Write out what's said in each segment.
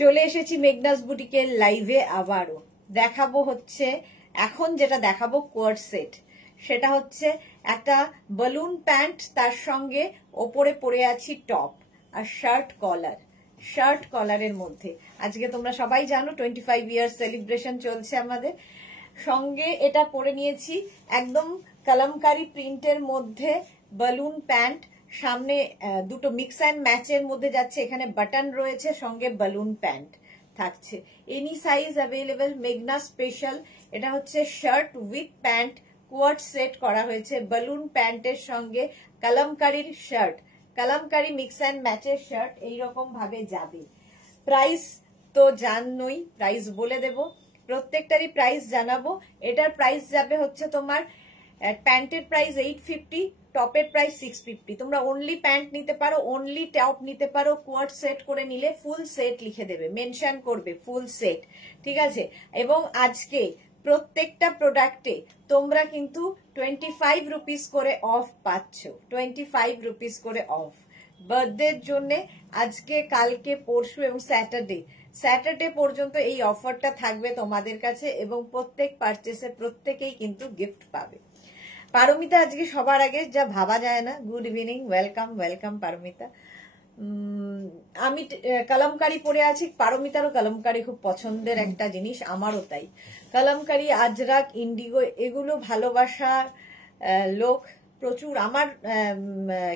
চলে এসেছি মেঘনাস বুটিকের লাইভে আবারও। দেখাবো হচ্ছে এখন যেটা দেখাবো কোয়ার্ড সেট, সেটা হচ্ছে একটা বালুন প্যান্ট, তার সঙ্গে ওপরে পরে আছি টপ আর শার্ট কলারের মধ্যে। আজকে তোমরা সবাই জানো 25 ইয়ার্স সেলিব্রেশন চলছে আমাদের। সঙ্গে এটা পরে নিয়েছি একদম কলমকারি প্রিন্টের মধ্যে বালুন প্যান্ট, সামনে দুটো মিক্স অ্যান্ড ম্যাচের মধ্যে যাচ্ছে, এখানে বাটন রয়েছে, সঙ্গে বালুন প্যান্ট থাকছে। এনি সাইজ অ্যাভেলেবেল, মেঘনা স্পেশাল। এটা হচ্ছে শার্ট উইথ প্যান্ট, কোয়ার্ড সেট করা হয়েছে বালুন প্যান্টের সঙ্গে কলমকারির শার্ট, কলমকারি মিক্স অ্যান্ড ম্যাচের শার্ট এইরকম ভাবে যাবে। প্রাইস তো জানোই, প্রাইস বলে দেব, প্রত্যেকটারই প্রাইস জানাবো। এটার প্রাইস যাবে হচ্ছে তোমার প্যান্টের প্রাইস 850, টপের প্রাইস 650। তোমরা অনলি প্যান্ট নিতে পারো, অনলি টপ নিতে পারো। কোয়ার্ড সেট করে নিলে ফুল সেট লিখে দেবে, মেনশন করবে ফুল সেট, ঠিক আছে। এবং আজকে প্রত্যেকটা প্রোডাক্টে তোমরা কিন্তু 25 রুপিস করে অফ পাচ্ছ, 25 রুপিস করে অফ বার্থডের জন্য। আজকে, কালকে, পরশু এবং স্যাটারডে পর্যন্ত এই অফারটা থাকবে তোমাদের কাছে, এবং প্রত্যেক পারচেসে প্রত্যেকেই কিন্তু গিফট পাবে। পারমিতা আজকে সবার আগে, যা ভাবা যায় না। Good evening, welcome Paromita. আমি কলমকারি পরে আছি, পারমিতারও কলমকারি খুব পছন্দের একটা জিনিস, আমারও তাই। কলমকারি, আজরাক, ইন্ডিগো এগুলো ভালোবাসার লোক প্রচুর আমার,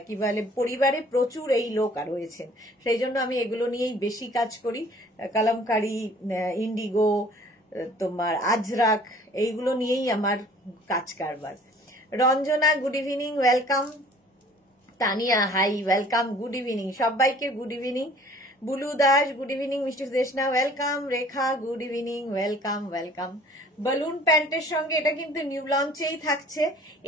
কি বলে, পরিবারে প্রচুর এই লোক রয়েছেন, সেই জন্য আমি এগুলো নিয়েই বেশি কাজ করি। কলমকারি, ইন্ডিগো, তোমার আজরাক, এইগুলো নিয়েই আমার কাজ কারবার। Ranjana good evening, welcome. Tania hi, welcome, good evening সবাইকে, good evening. Bulu Das good evening, Mishti Deshna welcome, Rekha good evening, welcome. Balloon প্যান্টের সঙ্গে এটা কিন্তু নিউ লঞ্চেই থাকছে।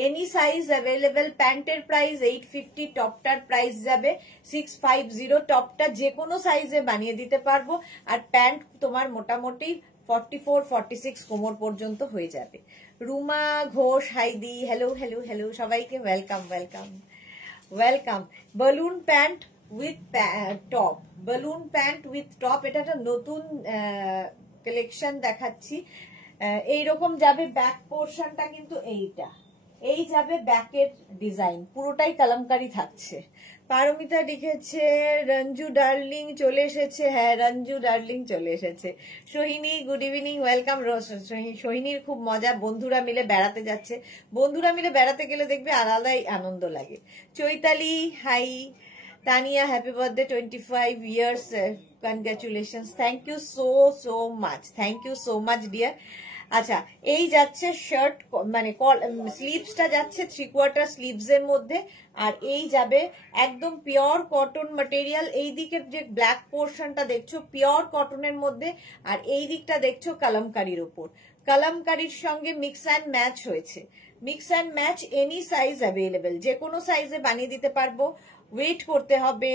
Any size available. প্যান্টের প্রাইস 850, টপটার প্রাইস যাবে 650। টপটা যে কোনো সাইজে বানিয়ে দিতে পারবো, আর প্যান্ট তোমার মোটামুটি 44-46 কোমর পর্যন্ত হয়ে যাবে। রুমা ঘোষ হাইদি, হ্যালো সবাইকে, welcome. Balloon pant with top, balloon pant with top, এটা একটা নতুন কালেকশন দেখাচ্ছি। এইরকম যাবে ব্যাক পোর্শনটা, কিন্তু এই যাবে ব্যাকের ডিজাইন, পুরোটাই কলমকারি থাকছে। পারমিতা লিখেছে রঞ্জু ডার্লিং চলে এসেছে, হ্যাঁ রঞ্জু ডার্লিং চলে এসেছে। Sohini good evening, welcome. সোহিনীর খুব মজা, বন্ধুরা মিলে বেড়াতে যাচ্ছে। বন্ধুরা মিলে বেড়াতে গেলে দেখবে আলাদাই আনন্দ লাগে। Chaitali hi. Tania happy birthday, 25 years, congratulations, thank you so much dear. আচ্ছা, এই যাচ্ছে শার্ট, মানে স্লিভসটা যাচ্ছে 3/4 স্লিভস এর মধ্যে, আর এই যাবে একদম পিওর কটন ম্যাটেরিয়াল। এই দিকের যে ব্ল্যাক পোর্শনটা দেখছো পিওর কটনের মধ্যে, আর এই দিকটা দেখছো কলমকারির উপর। কলমকারির সঙ্গে মিক্স অ্যান্ড ম্যাচ হয়েছে, mix and match. Any size available, যে কোনো সাইজে বানিয়ে দিতে পারবো। ওয়েট করতে হবে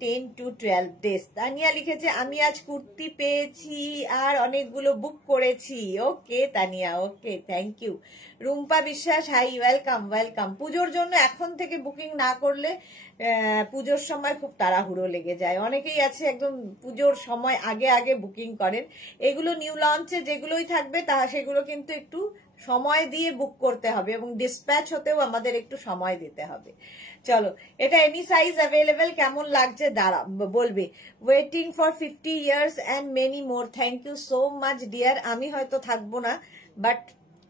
10 to 12 days। তানিয়া লিখেছে আমি আজ কুর্তি পেয়েছি আর অনেকগুলো বুক করেছি। ওকে তানিয়া, ওকে, থ্যাংক ইউ। রুম্পা বিশ্বাস হাই, ওয়েলকাম। পুজোর জন্য এখন থেকে বুকিং না করলে পুজোর সময় খুব তাড়াহুড়ো লেগে যায়। অনেকেই আছে একদম পুজোর সময় আগে বুকিং করেন। এগুলো নিউ লঞ্চে যেগুলোই থাকবে সেগুলো কিন্তু একটু সময় দিয়ে বুক করতে হবে, এবং ডিসপ্যাচ হতেও আমাদের একটু সময় দিতে হবে। চলো, এটা এনি সাইজ অ্যাভেলেবেল। কেমন লাগছে দাঁড়া বলবে। Waiting for 50 years and many more, thank you so much dear. আমি হয়তো থাকবো না, বাট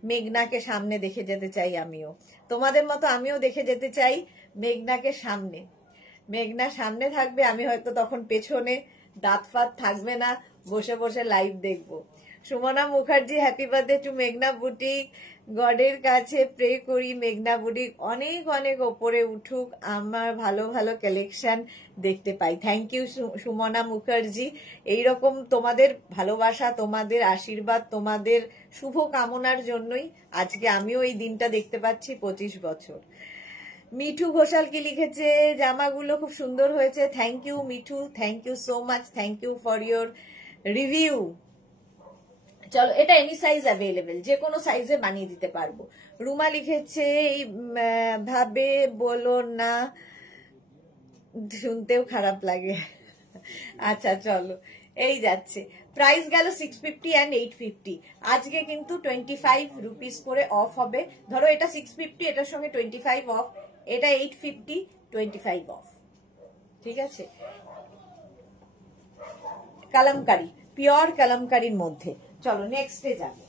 মেঘনাকে সামনে দেখে যেতে চাই আমিও, তোমাদের মতো আমিও দেখে যেতে চাই মেঘনাকে সামনে। মেঘনা সামনে থাকবে, আমি হয়তো তখন পেছনে, দাঁত ফাত থাকবে না, বসে বসে লাইভ দেখবো। Sumana Mukherjee happy birthday to মেঘনা বুটিক। গডের কাছে প্রে করি মেঘনা বুটিক অনেক ওপরে উঠুক, আমার ভালো কালেকশন দেখতে পাই। Thank you Sumana Mukherjee. এইরকম তোমাদের ভালোবাসা, তোমাদের আশীর্বাদ, তোমাদের শুভ কামনার জন্যই আজকে আমিও এই দিনটা দেখতে পাচ্ছি 25 বছর। মিঠু ঘোষাল কি লিখেছে, জামাগুলো খুব সুন্দর হয়েছে। Thank you Mithu, thank you so much, thank you for your review. চলো, এটা এনি সাইজ অ্যাভেলেবেল, যে কোনো সাইজে বানিয়ে দিতে পারবো। রুমা লিখেছে এই ভাবে বলো না, শুনতেও খারাপ লাগে। আচ্ছা চলো, এই যাচ্ছে, প্রাইস গেল 650 and 850। আজকে কিন্তু 25 রুপিস করে অফ হবে। ধরো এটা 650, এটার সঙ্গে 25 অফ, এটা 850, 25 অফ। ঠিক আছে, কালামকারী, পিওর কালামকারীর মধ্যে। চলো নেক্সটে যাবো।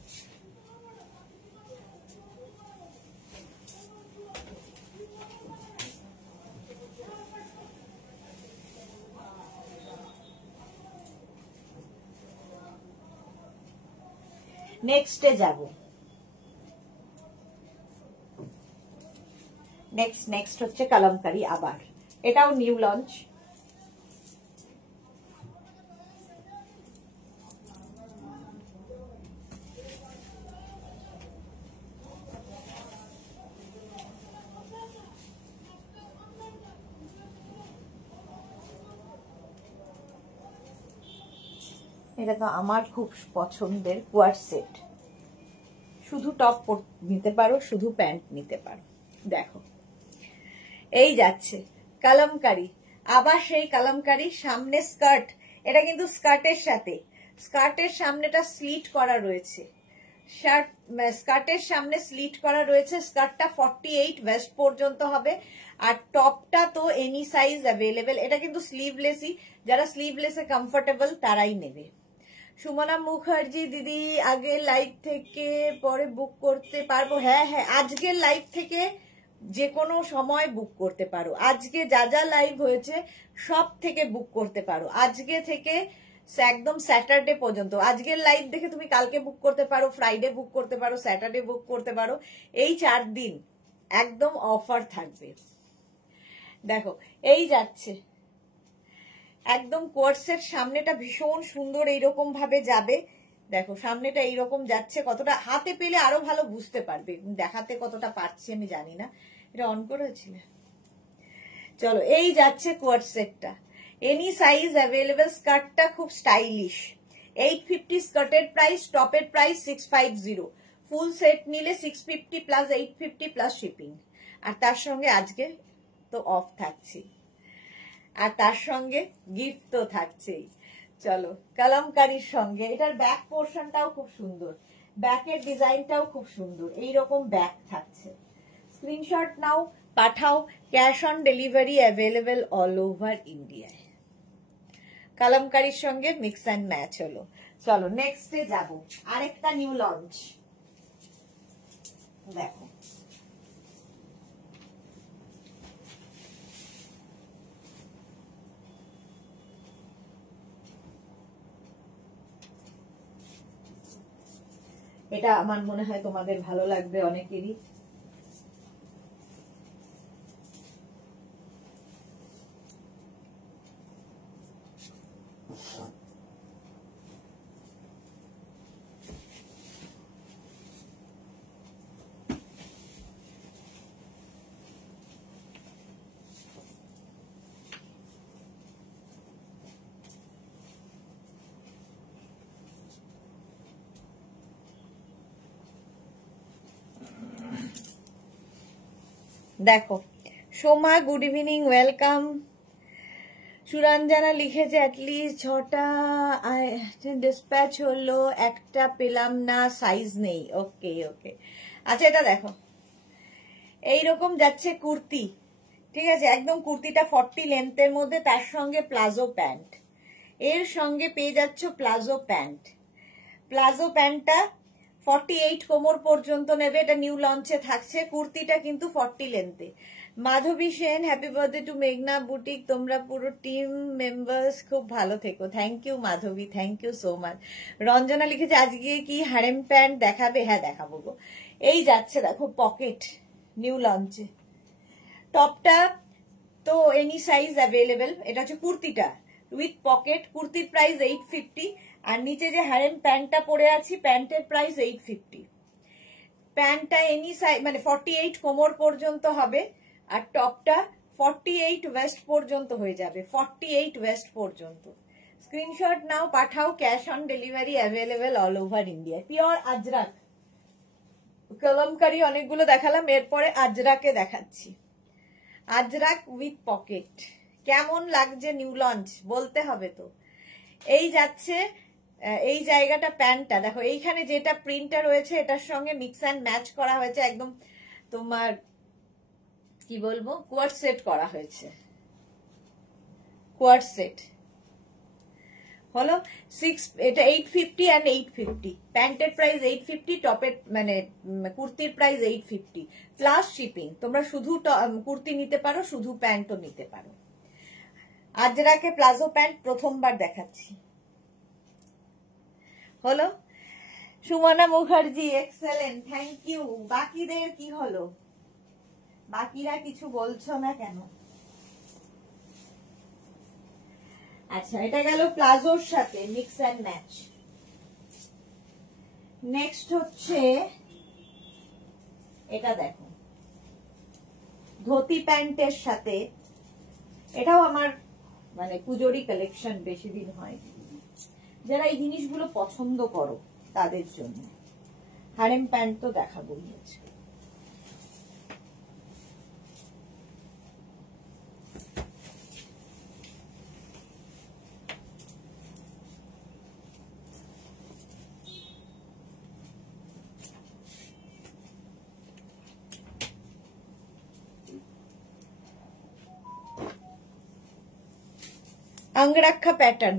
নেক্সটে যাব। নেক্সট হচ্ছে কালামকারী, আবার এটাও নিউ লঞ্চ। এটা তো আমার খুব পছন্দের কোয়ার সেট। শুধু টপ নিতে পারো, শুধু প্যান্ট নিতে পারো। দেখো এই যাচ্ছে কালামকারী, আবার সেই কালামকারী, সামনে স্কার্ট। এটা কিন্তু স্কার্টের সাথে, স্কার্টের সামনেটা স্লিট করা রয়েছে, স্কার্টের সামনে স্লিট করা রয়েছে। স্কার্টটা 48 ওয়েস্ট পর্যন্ত হবে, আর টপটা তো এনি সাইজ অ্যাভেলেবেল। এটা কিন্তু স্লিভলেসই, যারা স্লিভলেসে কমফোর্টেবল তারাই নেবে। সুমনা মুখার্জি দিদি, আগের লাইভ থেকে পরে বুক করতে পারবো? হ্যাঁ হ্যাঁ, আজকের লাইভ থেকে যে কোনো সময় বুক করতে পারো। আজকে যা যা লাইভ হয়েছে সব থেকে বুক করতে পারো, আজকে থেকে একদম স্যাটারডে পর্যন্ত। আজকের লাইভ দেখে তুমি কালকে বুক করতে পারো, ফ্রাইডে বুক করতে পারো, স্যাটারডে বুক করতে পারো। এই 4 দিন একদম অফার থাকবে। দেখো এই যাচ্ছে একদম কোর্সের সামনেটা ভীষণ সুন্দর, এইরকম ভাবে যাবে। দেখো সামনেটা এইরকম যাচ্ছে, কতটা হাতে পেলে আরো ভালো বুঝতে পারবে, দেখাতে কতটা পারছি আমি জানি না। এটা অন করেছিল। চলো এই যাচ্ছে কোয়ার্ট সেটটা, এনি সাইজ অ্যাভেলেবেল। স্কার্টটা খুব স্টাইলিশ, 850 স্কার্টের প্রাইস, টপের প্রাইস 650। ফুল সেট নিলে 650 প্লাস 850 প্লাস শিপিং। আর তার সঙ্গে আজকে তো অফ থাকছে, আর তার সঙ্গে গিফট তো থাকছেই। চলো কালামকারীর সঙ্গে এটার ব্যাক পোর্শনটাও খুব সুন্দর, ব্যাকের ডিজাইনটাও খুব সুন্দর, এইরকম ব্যাক থাকছে। স্ক্রিনশট নাও, পাঠাও, cash on delivery available all over ইন্ডিয়ায়। কালামকারীর সঙ্গে মিক্স অ্যান্ড ম্যাচ হলো। চলো নেক্সটে যাব, আরেকটা নিউ লঞ্চ। দেখো এটা আমার মনে হয় তোমাদের ভালো লাগবে অনেকেরই। দেখো Soma, good evening, welcome. Suranjana লিখেছে অ্যাটলিস্ট 6টা ডিসপ্যাচ হলো, একটা পেলাম না, সাইজ নেই। ওকে ওকে, আচ্ছা এটা দেখো এইরকম যাচ্ছে কুর্তি। ঠিক আছে, একদম কুর্তিটা 40 লেন্থের মধ্যে, তার সঙ্গে প্লাজো প্যান্ট। এর সঙ্গে পেয়ে যাচ্ছ প্লাজো প্যান্ট। প্লাজো প্যান্টটা 48 কোমর পর্যন্ত নেবে, এটা নিউ লঞ্চে থাকছে। কুর্তিটা কিন্তু 40 লেন্থে। Madhabi Sen, happy birthday to মেঘনা বুটিক, তোমরা পুরো টিম মেম্বার্স খুব ভালো থেকো। Thank you Madhabi, thank you so much. Ranjana লিখেছে আজকে কি হারেম প্যান্ট দেখাবে? হ্যাঁ দেখাবো গো। এই যাচ্ছে দেখো পকেট, নিউ লঞ্চে। টপটা তো এনি সাইজ অ্যাভেলেবেল। এটা হচ্ছে কুর্তিটা উইথ পকেট, কুর্তির প্রাইস 850। আর নিচে যে হারেম প্যান্টটা পরে আছি, প্যান্টের প্রাইস 850। প্যান্টটা এনি সাইজ মানে 48 কোমর পর্যন্ত হবে, আর টপটা 48 ওয়েস্ট পর্যন্ত হয়ে যাবে, 48 ওয়েস্ট পর্যন্ত। স্ক্রিনশট নাও, পাঠাও, cash on delivery available all over India. Pure Ajrak. Kalamkari অনেকগুলো দেখালাম, এরপরে আজরাকে দেখাচ্ছি। আজরাক উইথ পকেট, কেমন লাগছে নিউ লঞ্চ বলতে হবে তো। এই যাচ্ছে এই জায়গাটা প্যান্টটা দেখো, এইখানে যেটা প্রিন্টটা রয়েছে এটার সঙ্গে মিক্স অ্যান্ড ম্যাচ করা হয়েছে, একদম তোমার কি বলবো কোয়ার্ড সেট করা হয়েছে, কোয়ার্ড সেট হলো 6, এটা 850 এন্ড 850, প্যান্টের প্রাইস 850, টপের মানে কুর্তির প্রাইস 850 প্লাস শিপিং। তোমরা শুধু কুর্তি নিতে পারো, শুধু প্যান্টও নিতে পারো। আজরাকে প্লাজো প্যান্ট প্রথমবার দেখাচ্ছি, হলো Sumana Mukherjee, excellent, thank you. বাকিদের কি হলো, বাকিরা কিছু বলছো না কেন? আচ্ছা, এটা গেল প্লাজোর সাথে মিক্স অ্যান্ড ম্যাচ। নেক্সট হচ্ছে এটা দেখো, ধুতি প্যান্টের সাথে, এটাও আমার মানে পুজোরি কালেকশন, বেশি দিন হয়। যারা এই জিনিসগুলো পছন্দ করো তাদের জন্য হারেম প্যান্ট তো দেখাবোই আছে। अंगरखा पैटर्न,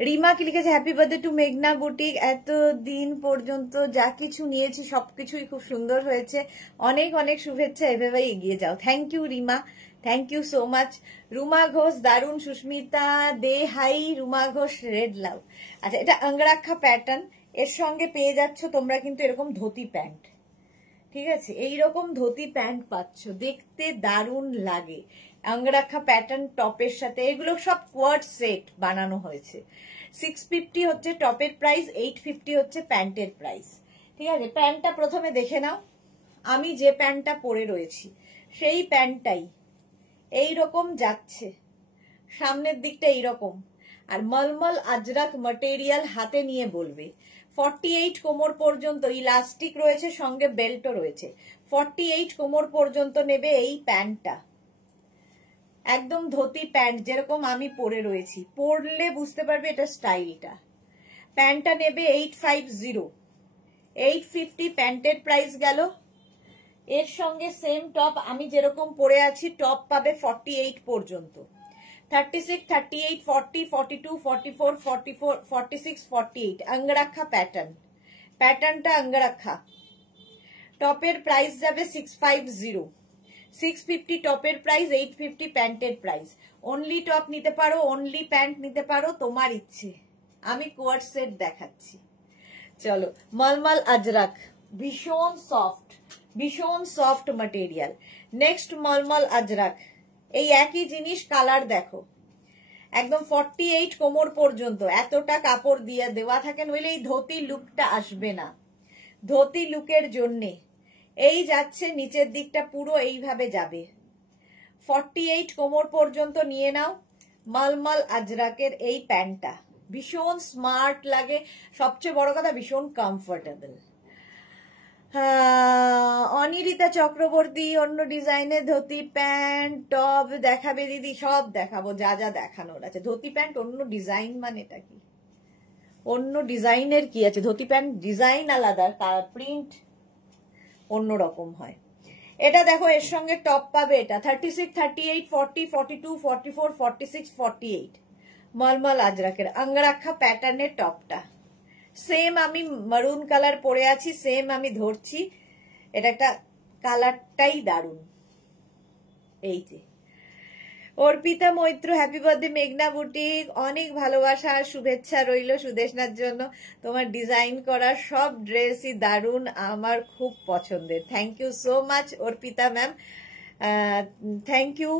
রিমা কি লিখেছে, হ্যাপি বার্থডে টু মেঘনা বুটিক, এতদিন পর্যন্ত যা কিছু নিয়েছি সবকিছুই খুব সুন্দর হয়েছে, অনেক অনেক শুভেচ্ছা, এভাবেই এগিয়ে যাও। Thank you Rima, thank you so much. Ruma Ghosh দারুন, Susmita De hi, Ruma Ghosh red love. আচ্ছা, এটা अंगरखा প্যাটার্ন, এর সঙ্গে পেয়ে যাচ্ছ তোমরা কিন্তু এরকম ধুতি প্যান্ট, ঠিক আছে, এইরকম ধুতি প্যান্ট পাচ্ছ, দেখতে দারুণ লাগে। अंगरखा প্যাটার্ন টপের সাথে, এগুলো সব কোয়ার্ড সেট বানানো হয়েছে। 650 হচ্ছে টপের প্রাইস, 850 হচ্ছে প্যান্টের প্রাইস, ঠিক আছে। প্যান্টটা প্রথমে দেখে নাও, আমি যে প্যান্টটা পরে রয়েছি সেই প্যান্টটাই এইরকম যাচ্ছে, সামনের দিকটা এইরকম, আর মলমল আজরাক ম্যাটেরিয়াল হাতে নিয়ে বলবে। 48 কোমর পর্যন্ত ইলাস্টিক রয়েছে, সঙ্গে বেল্টও রয়েছে। 48 কোমর পর্যন্ত নেবে এই প্যান্টটা, একদম ধুতি প্যান্ট যেরকম আমি পরে রয়েছি, পরলে বুঝতে পারবে এটা স্টাইলটা। প্যান্টটা নেবে 850, 850 প্যান্টের প্রাইস গেল। এর সঙ্গে সেম টপ আমি যেরকম পরে আছি, টপ পাবে 48 পর্যন্ত, 36, 38, 40, 42, 44, 44, 46, 48 अंगरखा প্যাটার্ন, প্যাটার্নটা अंगरखा। টপের প্রাইস যাবে 650, 650 টপের প্রাইস, 850 প্যান্টের প্রাইস। অনলি টপ নিতে পারো, অনলি প্যান্ট নিতে পারো, তোমার ইচ্ছে। আমি কোয়ার্ড সেট দেখাচ্ছি, চলো। মলমল আজরাক, ভীষণ সফট, ভীষণ সফট ম্যাটেরিয়াল। নেক্সট মলমল আজরাক, এই একই জিনিস, কালার দেখো, একদম 48 কোমর পর্যন্ত এতটা কাপড় দিয়ে দেওয়া থাকে, নইলে এই ধুতি লুকটা আসবে না। ধুতি লুকের জন্যে এই যাচ্ছে, নিচের দিকটা পুরো এইভাবে যাবে, 48 কোমর পর্যন্ত নিয়ে নাও। মলমল আজরাকের এই প্যান্টটা ভীষণ স্মার্ট লাগে, সবচেয়ে বড় কথা ভীষণ কমফোর্টেবল। অনিরিতা চক্রবর্তী, অন্য ডিজাইনের ধুতি প্যান্ট টপ দেখাবে দিদি? সব দেখাবো, যা যা দেখানোর আছে। ধুতি প্যান্ট অন্য ডিজাইন মানে এটা কি, অন্য ডিজাইনের কি আছে? ধুতি প্যান্ট ডিজাইন আলাদা, প্রিন্ট অন্যরকম হয়। এটা দেখো, এর সঙ্গে টপ পাবে, এটা 36, 38, 40, 42, 44, 46, 48 মলমল আজরাকের अंगरखा প্যাটার্নের টপটা। সেম আমি মারুন কালার পরে আছি, সেম আমি ধরছি, এটা একটা কালারটাই দারুন। এই যে অর্পিতা মৈত্র, হ্যাপি বার্থডে মেঘনা বুটিক, অনেক ভালোবাসা আর শুভেচ্ছা রইল সুদেশনার জন্য। তোমার ডিজাইন করা সব ড্রেসই দারুন, আমার খুব পছন্দের। Thank you so much Arpita ma'am, thank you.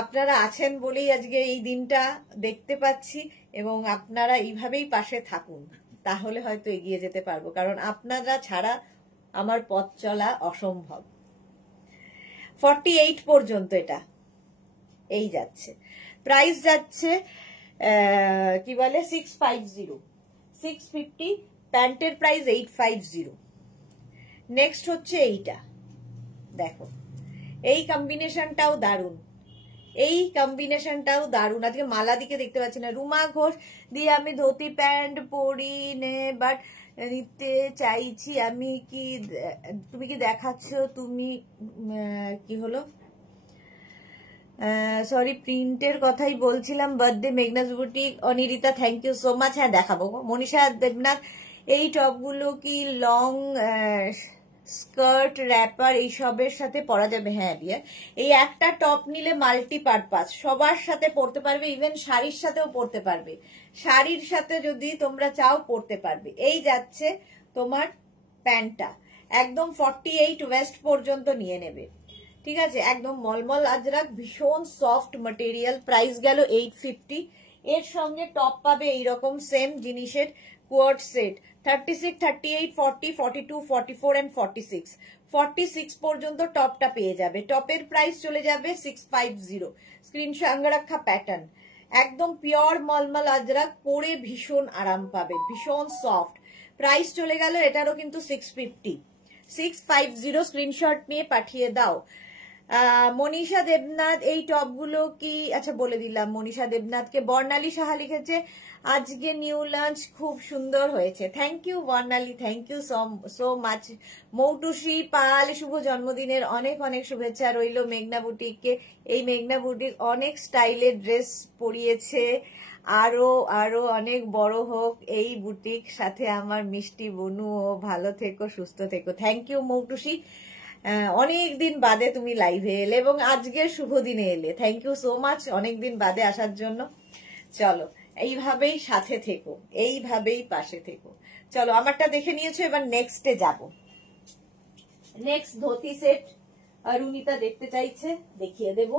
আপনারা আছেন বলেই আজকে এই দিনটা দেখতে পাচ্ছি, এবং আপনারা এইভাবেই পাশে থাকুন, তাহলে হয়তো এগিয়ে যেতে পারবো, কারণ আপনারা ছাড়া আমার পথ চলা অসম্ভব। 48 পর্যন্ত এটা এই যাচ্ছে, প্রাইস যাচ্ছে কি বলে 650, 650 প্যান্টের প্রাইস 850। নেক্সট হচ্ছে এইটা দেখো, এই কম্বিনেশনটাও দারুন, এই কম্বিনেশনটাও দারুণ। আজকে মালা দিকে দেখতে পাচ্ছি না। রুমা ঘোষ দিয়ে আমি ধুতি প্যান্ট পরি নে বাট নিতে চাইছি আমি কি, তুমি কি দেখাচ্ছ? তুমি কি হলো, সরি প্রিন্টের কথাই বলছিলাম। Birthday Meghna's boutique Anirita, thank you so much. হ্যাঁ দেখাবো। মনীষা দেবনাথ, এই টপগুলো কি লং স্কার্ট র্যাপার এইসবের সাথে পরা যাবে? হ্যাঁ দিয়ে এই একটা টপ নিলে মাল্টিপারপাস, সবার সাথে পরতে পারবে, ইভেন শাড়ির সাথেও পরতে পারবে। শাড়ির সাথে যদি তোমরা চাও পরতে পারবে। এই যাচ্ছে তোমার প্যান্টটা, একদম 48 ওয়েস্ট পর্যন্ত নিয়ে নেবে, ঠিক আছে? একদম মলমল আজরাক, ভীষণ সফট ম্যাটেরিয়াল। প্রাইস গেল 850। এর সঙ্গে টপ পাবে এইরকম সেম জিনিসের কোয়ার্ড সেট। 36, 38, 40, 42, 44 এন্ড 46, 46 পর্যন্ত টপটা পেয়ে যাবে। টপের প্রাইস চলে যাবে 650। স্ক্রিনশট আঙ্গারাক্ষা প্যাটার্ন, একদম পিওর মলমল আজরাক, পরে ভীষণ আরাম পাবে, ভীষণ সফট। প্রাইস চলে গেল এটারও কিন্তু 650, 650। স্ক্রিনশট নিয়ে পাঠিয়ে দাও। মনীষা দেবনাথ, এই টপগুলো কি, আচ্ছা বলে দিলাম মনীষা দেবনাথকে। বর্ণালী সাহা লিখেছে আজকে নিউ লঞ্চ খুব সুন্দর হয়েছে। Thank you Barnali, thank you so much. Moutusi Pal, শুভ জন্মদিনের অনেক অনেক শুভেচ্ছা রইল মেঘনা বুটিককে। এই মেঘনা বুটিক অনেক স্টাইলের ড্রেস পরিয়েছে, আরো আরো অনেক বড় হোক এই বুটিক। সাথে আমার মিষ্টি বনু, ও ভালো থেকো, সুস্থ থেকো। থ্যাংক ইউ মৌটুসি, অনেক দিন বাদে তুমি লাইভে এলে এবং আজকের শুভ দিনে এলে। থ্যাংক ইউ সো মাচ অনেকদিন বাদে আসার জন্য। চলো এইভাবেই সাথে থেকো, এইভাবেই পাশে থেকো। চলো আমারটা দেখে নিয়েছো, এবার নেক্সটে যাব। নেক্সট ধুতি সেট অরুণিতা দেখতে চাইছে, দেখিয়ে দেব।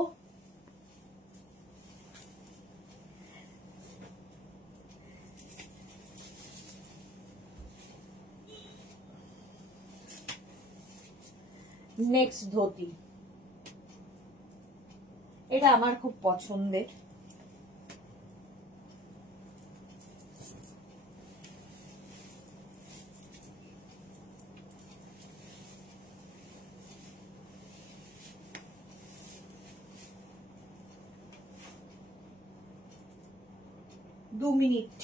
নেক্সট ধুতি, এটা আমার খুব পছন্দের। দু মিনিট।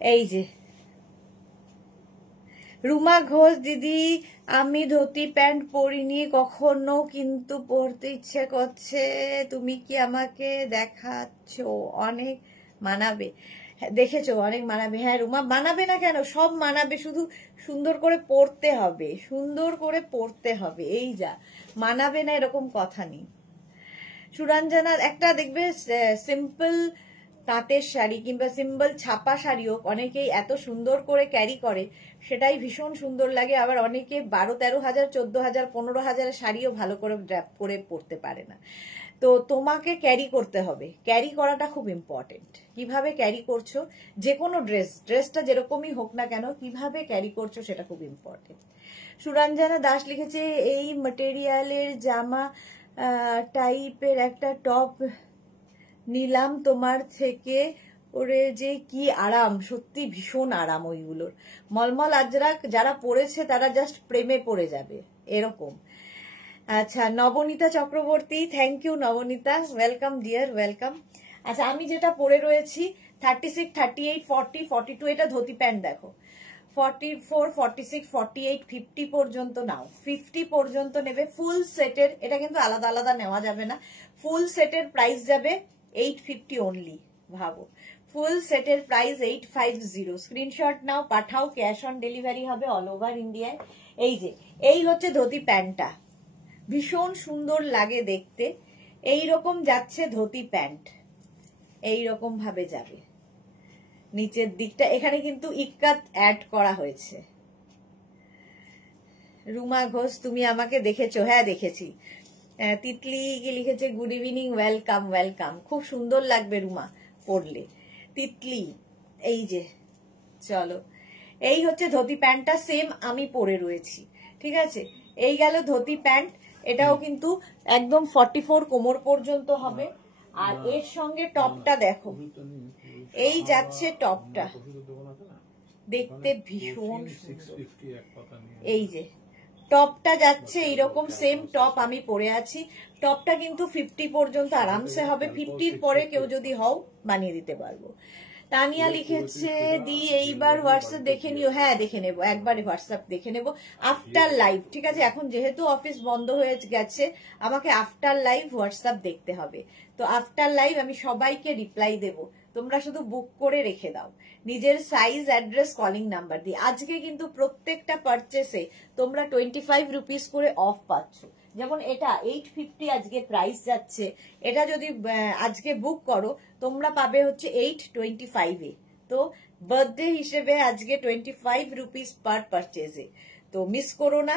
এই যে রুমা ঘোষ দিদি, আমি ধুতি প্যান্ট পরিনি কখনো, কিন্তু পরতে ইচ্ছে করছে, তুমি কি আমাকে দেখাচ্ছ? অনেক মানাবে। দেখেছো অনেক মানাবে। হ্যাঁ রুমা, মানাবে না কেন, সব মানাবে, শুধু সুন্দর করে পরতে হবে, সুন্দর করে পরতে হবে। এই যা, মানাবে না এরকম কথা নেই। সুরঞ্জনা, একটা দেখবে সিম্পল তাঁতের শাড়ি কিংবা সিম্পল ছাপা শাড়ি হোক, অনেকেই এত সুন্দর করে ক্যারি করে, সেটাই ভীষণ সুন্দর লাগে। আবার অনেকে 12-13 হাজার, 14 হাজার, 15 হাজারের শাড়িও ভালো করে পরে পরতে পারে না। তো তোমাকে ক্যারি করতে হবে, ক্যারি করাটা খুব ইম্পর্টেন্ট। কিভাবে ক্যারি করছো, যে কোনো ড্রেসটা যেরকমই হোক না কেন, কিভাবে ক্যারি করছো সেটা খুব ইম্পর্টেন্ট। সুরঞ্জনা দাস লিখেছে এই ম্যাটেরিয়ালের জামা টাইপের একটা টপ নিলাম তোমার থেকে, ওরে যে কি আরাম, সত্যি ভীষণ আরাম ওইগুলোর। মলমল আজরাক যারা পরেছে তারা জাস্ট প্রেমে পড়ে যাবে এরকম। আচ্ছা Nabanita Chakraborty, thank you Nabanita, welcome dear, welcome. আচ্ছা আমি যেটা পরে রয়েছি 36, 38, 40, 42, এটা ধুতি প্যান্ট দেখো। 44, 46, 48, 50 পর্যন্ত নাও, 50 পর্যন্ত নেবে ফুল সেটের। এটা কিন্তু আলাদা আলাদা নেওয়া যাবে না। ফুল সেটের প্রাইস যাবে 850 অনলি। ভাবো, ফুল সেটের প্রাইস 850। স্ক্রিনশট নাও, পাঠাও, ক্যাশ অন ডেলিভারি হবে অল ওভার ইন্ডিয়ায়। এই যে এই হচ্ছে ধুতি প্যান্টটা, ভীষণ সুন্দর লাগে দেখতে। এই রকম যাচ্ছে ধুতি প্যান্ট, এই রকম ভাবে যাবে। নিচের দিকটা এখানে কিন্তু ইক্কাত অ্যাড করা হয়েছে। রুমা ঘোষ, তুমি আমাকে দেখেছো? হ্যাঁ দেখেছি। তিতলি কি লিখেছে, গুড ইভিনিং, ওয়েলকাম ওয়েলকাম, খুব সুন্দর লাগবে রুমা পরলে। তিতলি, এই যে চলো, এই হচ্ছে ধুতি প্যান্টটা, সেম আমি পরে রয়েছি, ঠিক আছে। এই গেল ধুতি প্যান্ট, এটাও কিন্তু একদম 44 কোমর পর্যন্ত হবে। আর এর সঙ্গে টপটা দেখো, এই যাচ্ছে টপটা, দেখতে ভীষণ সুন্দর। এই যে টপটা যাচ্ছে এইরকম, সেম টপ আমি পরে আছি। টপটা কিন্তু 50 পর্যন্ত আরামসে হবে, 50-র পরে কেউ যদি হও বানিয়ে দিতে পারবো। তানিয়া লিখেছে, দি এইবার হোয়াটসঅ্যাপ দেখে নিও। হ্যাঁ দেখে নেব, একবারে হোয়াটসঅ্যাপ দেখে নেব আফটার লাইভ, ঠিক আছে। এখন যেহেতু অফিস বন্ধ হয়ে গেছে, আমাকে আফটার লাইভ হোয়াটসঅ্যাপ দেখতে হবে। তো আফটার লাইভ আমি সবাইকে রিপ্লাই দেব, তোমরা শুধু বুক করে রেখে দাও নিজের সাইজ, অ্যাড্রেস, কলিং নাম্বার দিয়ে। আজকে কিন্তু প্রত্যেকটা পারচেসে তোমরা 25 রুপিস করে অফ পাচ্ছ। যেমন এটা 850 আজকে প্রাইস যাচ্ছে, এটা যদি আজকে বুক করো তোমরা পাবে হচ্ছে 825-এ। তো বার্থডে হিসেবে আজকে 25 রুপিস পার পারচেজে, তো মিস করো না,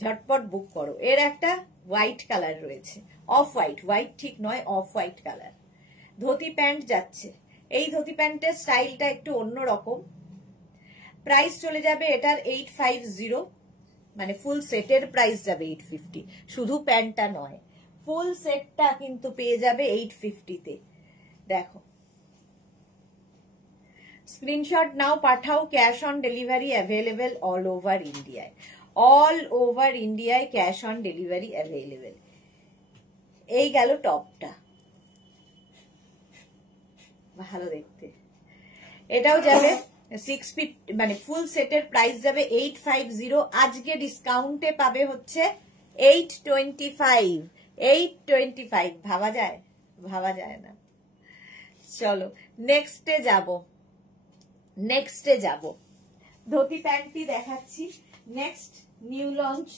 ঝটপট বুক করো। এর একটা হোয়াইট কালার রয়েছে, অফ হোয়াইট, হোয়াইট ঠিক নয়, off white colour. Dhoti pant যাচ্ছে, এই ধুতি প্যান্টের স্টাইলটা একটু অন্যরকম। প্রাইস চলে যাবে এটার 850, মানে ফুল সেটের প্রাইস যাবে 850, শুধু প্যান্টটা নয়, ফুল সেটটা কিন্তু পেয়ে যাবে 850-তে। দেখো, স্ক্রিনশট নাও, পাঠাও, cash on delivery available all over ইন্ডিয়ায়, অল ওভার ইন্ডিয়ায় ক্যাশ অন ডেলিভারি অ্যাভেলেবেল। এই গেল টপটা, ভালো দেখতে। এটাও যাবে 650, মানে ফুল সেটের প্রাইস যাবে 850, আজকে ডিসকাউন্টে পাবে হচ্ছে 825। 825 ভাবা যায়? ভাবা যায় না। চলো নেক্সটে যাব, নেক্সটে যাব। ধুতি প্যান্টটি দেখাচ্ছি, নেক্সট নিউ লঞ্চ।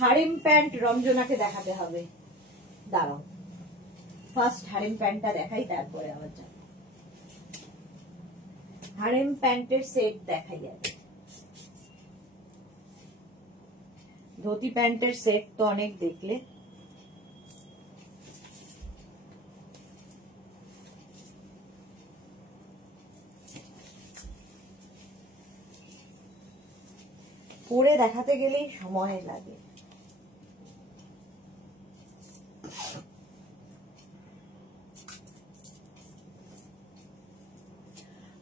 হারিম প্যান্ট রঞ্জনাকে দেখাতে হবে, দাঁড়াও ফার্স্ট হারিম প্যান্টটা দেখাই, তারপরে আবার যাব। হারিম প্যান্টের সেট দেখাই আগে। ধুতি প্যান্টের সেট তো অনেক দেখলে, পরে দেখাতে গেলেই সময় লাগে।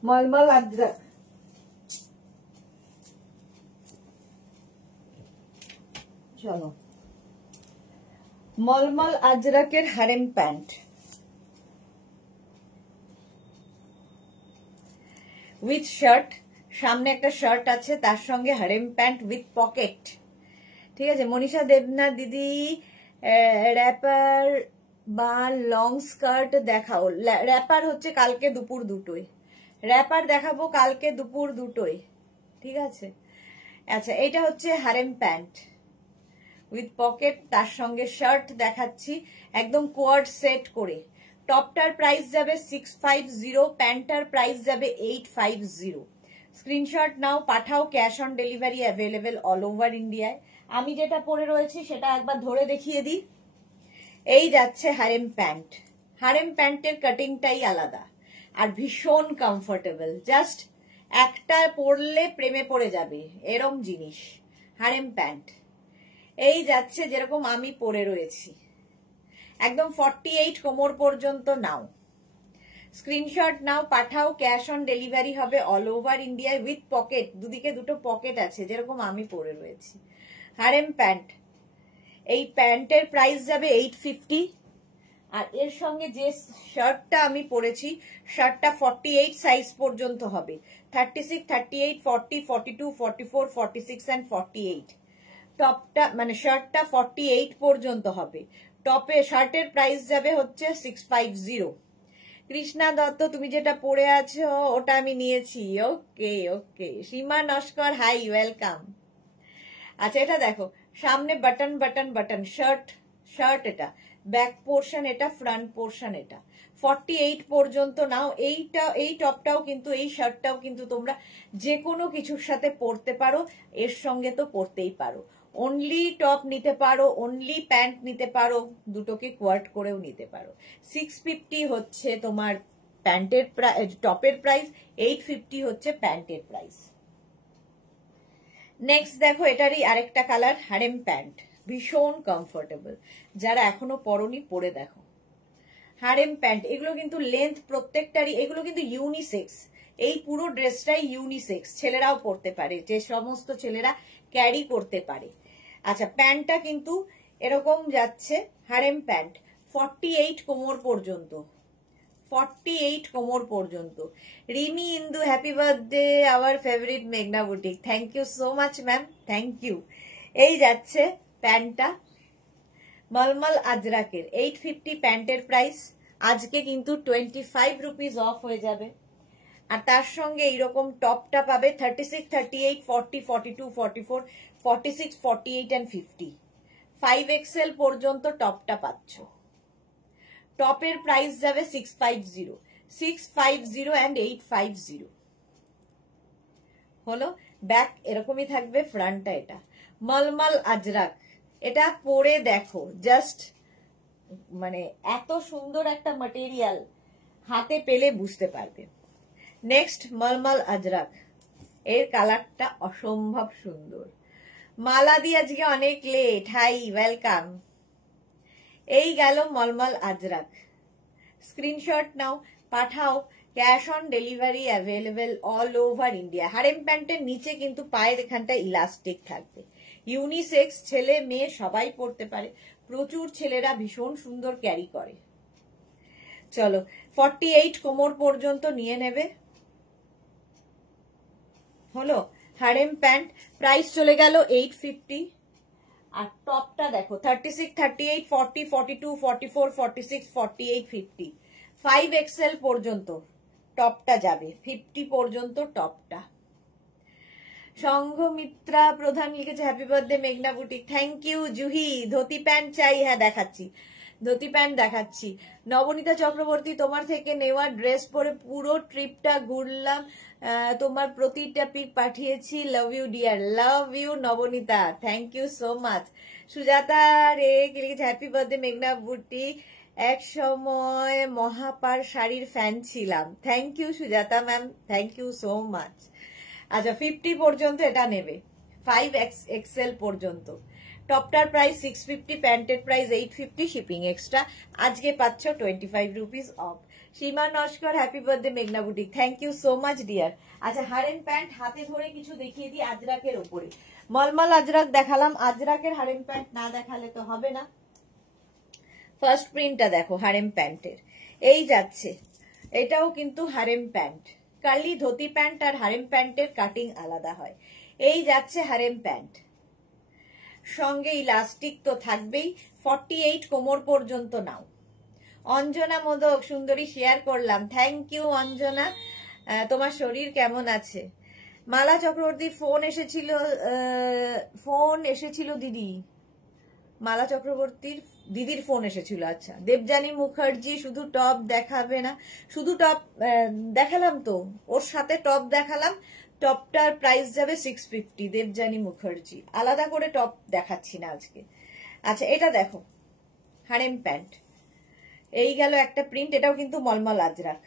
মলমল আজরক, চলো মলমল আজরকের হারেম প্যান্ট উইথ শার্ট, সামনে একটা শার্ট আছে, তার সঙ্গে হারেম প্যান্ট উইথ পকেট, ঠিক আছে। মনীষা দেবনাথ দিদি, র্যাপার বা লং স্কার্ট দেখাও। র্যাপার হচ্ছে কালকে দুপুর 2টোয়, র্যাপার দেখাবো কালকে দুপুর 2টোয়, ঠিক আছে। আচ্ছা, এটা হচ্ছে হারেম প্যান্ট উইথ পকেট, তার সঙ্গে শার্ট দেখাচ্ছি, একদম কোয়ার্ড সেট করে। টপটার প্রাইস যাবে 650, প্যান্টটার প্রাইস যাবে 850। স্ক্রিনশট নাও, পাঠাও, cash on delivery available all over ইন্ডিয়ায়। আমি যেটা পরে রয়েছি সেটা একবার ধরে দেখিয়ে দিই। এই যাচ্ছে হারেম প্যান্ট, হারেম প্যান্টের কাটিংটাই আলাদা আর ভীষণ কমফোর্টেবল, জাস্ট একটা পরলে প্রেমে পড়ে যাবে এরম জিনিস হারেম প্যান্ট। এই যাচ্ছে যেরকম আমি পরে রয়েছি, একদম 48 কোমর পর্যন্ত নাও। স্ক্রিনশট নাও, পাঠাও, ক্যাশ অন ডেলিভারি হবে অল ওভার ইন্ডিয়ায় উইথ পকেট, দুদিকে দুটো পকেট আছে যেরকম আমি পরে রয়েছি। হারেম প্যান্ট, এই প্যান্টের প্রাইস যাবে 850। আর এর সঙ্গে যে শার্টটা আমি পরেছি, শার্টটা 48 সাইজ পর্যন্ত হবে, 36, 38, 40, 42, 44, 46 and 48। টপটা মানে শার্টটা 48 পর্যন্ত হবে। টপে শার্টের প্রাইস যাবে হচ্ছে 650। কৃষ্ণা দত্ত, তুমি যেটা পরে আছো ওটা আমি নিয়েছি। ওকে ওকে। সীমা নস্কর, হাই, ওয়েলকাম। আচ্ছা, এটা দেখো, সামনে button button button, shirt shirt, এটা ব্যাক পোর্শন, এটা ফ্রন্ট পোর্শন, এটা 48 পর্যন্ত নাও। এই টপটাও কিন্তু, এই শার্টটাও কিন্তু তোমরা যে কোনো কিছুর সাথে পরতে পারো, এর সঙ্গে তো পরতেই পারো। অনলি টপ নিতে পারো, অনলি প্যান্ট নিতে পারো, দুটোকে কোয়ার্ট করেও নিতে পারো। 650 হচ্ছে তোমার প্যান্টের টপের প্রাইস, 850 হচ্ছে প্যান্টের প্রাইস। নেক্সট দেখো, এটারই আরেকটা কালার, হারেম প্যান্ট, ভীষণ কমফোর্টেবল। যারা এখনো পরনি পরে দেখো। হারেম প্যান্ট, এগুলো কিন্তু লেন্থ প্রত্যেকটারই, এগুলো কিন্তু ইউনিসেক্স। এই পুরো ড্রেসটাই ইউনিসেক্স, ছেলেরাও পরতে পারে, যে সমস্ত ছেলেরা ক্যারি করতে পারে। আচ্ছা, প্যান্টটা কিন্তু এরকম যাচ্ছে, হারেম প্যান্ট 48 কোমর পর্যন্ত, 48 কোমর পর্যন্ত। Rimi Indu, happy birthday our favourite মেঘনা boutique. Thank you so much ma'am, thank you. এই যাচ্ছে প্যান্টটা, মলমল আজরাকের, 850 প্যান্টের প্রাইস। আজকে কিন্তু 25 রুপিস অফ হয়ে যাবে। আর তার সঙ্গে এইরকম টপটা পাবে 36, 38, 40, 42, 44, 46, 48 and 50। 5XL পর্যন্ত টপটা পাচ্ছ। টপের প্রাইস যাবে 650, 650 and 850 হলো। ব্যাক এরকমই থাকবে, ফ্রন্টটা এটা মলমল আজরাক। এটা পরে দেখো, জাস্ট মানে এত সুন্দর একটা ম্যাটেরিয়াল, হাতে পেলে বুঝতে পারবে। নেক্সট মলমল আজরাক, এর কালারটা অসম্ভব সুন্দর। মালাদি আজকে অনেক লেট, হাই ওয়েলকাম। এই গেল মলমল আজরাক। স্ক্রিনশট নাও, পাঠাও, cash on delivery available all over India. Harem প্যান্টের নিচে কিন্তু পায়ের এখানটা ইলাস্টিক থাকবে। ইউনিসেক্স, ছেলে মেয়ে সবাই পরতে পারে, প্রচুর ছেলেরা ভীষণ সুন্দর ক্যারি করে। চলো, 48 কোমর পর্যন্ত নিয়ে নেবে। হলো হারেম প্যান্ট, প্রাইস চলে গেল 850। আর টপটা দেখো, 36, 38, 40, 42, 44, 46, 48, 50। 5XL পর্যন্ত টপটা যাবে, 50 পর্যন্ত টপটা। সংঘমিত্রা প্রধান লিখেছে হ্যাপি বার্থডে মেঘনা boutique, thank you. Juhi, dhoti pant চাই, হ্যাঁ দেখাচ্ছি, ধুতি প্যান্ট দেখাচ্ছি। নবনীতা চক্রবর্তী, তোমার থেকে নেওয়া ড্রেস পরে পুরো ট্রিপটা ঘুরলাম, তোমার প্রতিটা পিক পাঠিয়েছি, love you dear. Love you Nabanita, thank you so much. Sujata Ray লিখেছে হ্যাপি বার্থডে মেঘনা বুটিক, এক সময় মহাপার শাড়ির ফ্যান ছিলাম। Thank you Sujata ma'am, thank you so much. আচ্ছা, 50 পর্যন্ত এটা নেবে, 5XL পর্যন্ত। টপটার প্রাইস 650, প্যান্টের প্রাইস 850, শিপিং এক্সট্রা। আজকে পাচ্ছ 25 rupees off. Seema Naskar, happy birthday মেঘনা boutique, thank you so much dear. আচ্ছা, হারেম প্যান্ট হাতে ধরে কিছু দেখিয়ে দিই আজরাকের ওপরে। মলমল আজরাক দেখালাম, আজরাকের হারেম প্যান্ট না দেখালে তো হবে না। ফার্স্ট প্রিন্টটা দেখো হারেম প্যান্টের, এই যাচ্ছে, এটাও কিন্তু harem pant. Curly dhoti pant আর হারেম প্যান্টের কাটিং আলাদা হয়। এই যাচ্ছে হারেম প্যান্ট, সঙ্গে ইলাস্টিক তো থাকবেই। 48 কোমর পর্যন্ত নাও। অঞ্জনা মোদক সুন্দরী শেয়ার করলাম, থ্যাংক ইউ অঞ্জনা। তোমার শরীর কেমন আছে? মালা চক্রবর্তী, ফোন এসেছিল দিদি, মালা চক্রবর্তীর দিদির ফোন এসেছিল। আচ্ছা, দেবযানী মুখার্জি, শুধু টপ দেখাবে না? শুধু টপ দেখালাম তো, ওর সাথে টপ দেখালাম। টপটার প্রাইস যাবে 650। দেবযানী মুখার্জি, আলাদা করে টপ দেখাচ্ছি না আজকে। আচ্ছা, এটা দেখো হারেম প্যান্ট, এই গেল একটা প্রিন্ট, এটাও কিন্তু মলমল আজরাক।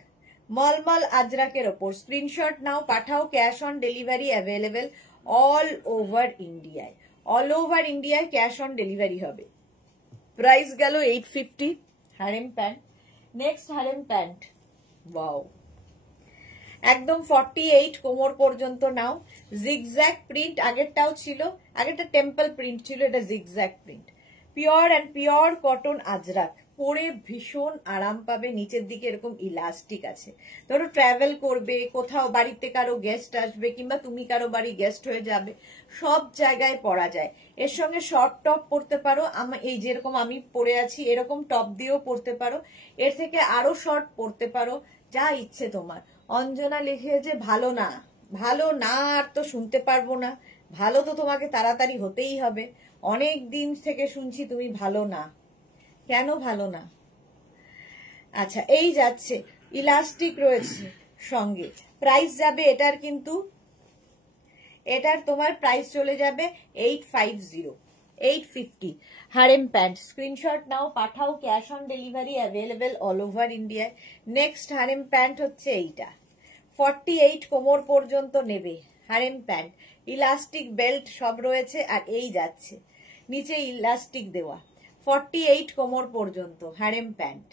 মলমল আজরাকের ওপর স্ক্রিনশট নাও, পাঠাও, cash on delivery available all over ইন্ডিয়ায়। অল ওভার ইন্ডিয়ায় ক্যাশ অন ডেলিভারি হবে। প্রাইস গেল 850 harem pant. Next harem pant, wow, একদম 48 কোমর পর্যন্ত নাও। জিগজ্যাগ প্রিন্ট, আগেরটাও ছিল, আগেরটা টেম্পল প্রিন্ট ছিল, এটা zigzag print. Pure and pure cotton Ajrak, পরে ভীষণ আরাম পাবে। নিচের দিকে এরকম ইলাস্টিক আছে, ধরো ট্রাভেল করবে, কোথাও বাড়িতে কারো গেস্ট আসবে, কিংবা তুমি কারো বাড়ি গেস্ট হয়ে যাবে, সব জায়গায় পরা যায়। এর সঙ্গে শর্ট টপ পরতে পারো, এই যেরকম আমি পরে আছি এরকম টপ দিয়েও পরতে পারো, এর থেকে আরো শর্ট পরতে পারো, যা ইচ্ছে তোমার। অঞ্জনা লিখেছে ভালো না, ভালো না আর তো শুনতে পারবো না, ভালো তো তোমাকে তাড়াতাড়ি হতেই হবে। অনেক দিন থেকে শুনছি তুমি ভালো না, কেন ভালো না? আচ্ছা, এই যাচ্ছে, ইলাস্টিক রয়েছে সঙ্গে। প্রাইস যাবে এটার, কিন্তু এটার তোমার প্রাইস চলে যাবে 850, 850। হারেম প্যান্ট, স্ক্রিনশট নাও, পাঠাও, cash on delivery available all over ইন্ডিয়ায়। নেক্সট হারেম প্যান্ট হচ্ছে এইটা, 48 কোমর পর্যন্ত নেবে। হারেম প্যান্ট, ইলাস্টিক বেল্ট সব রয়েছে, আর এই যাচ্ছে নিচে ইলাস্টিক দেওয়া, 48 কোমর পর্যন্ত হারেম প্যান্ট।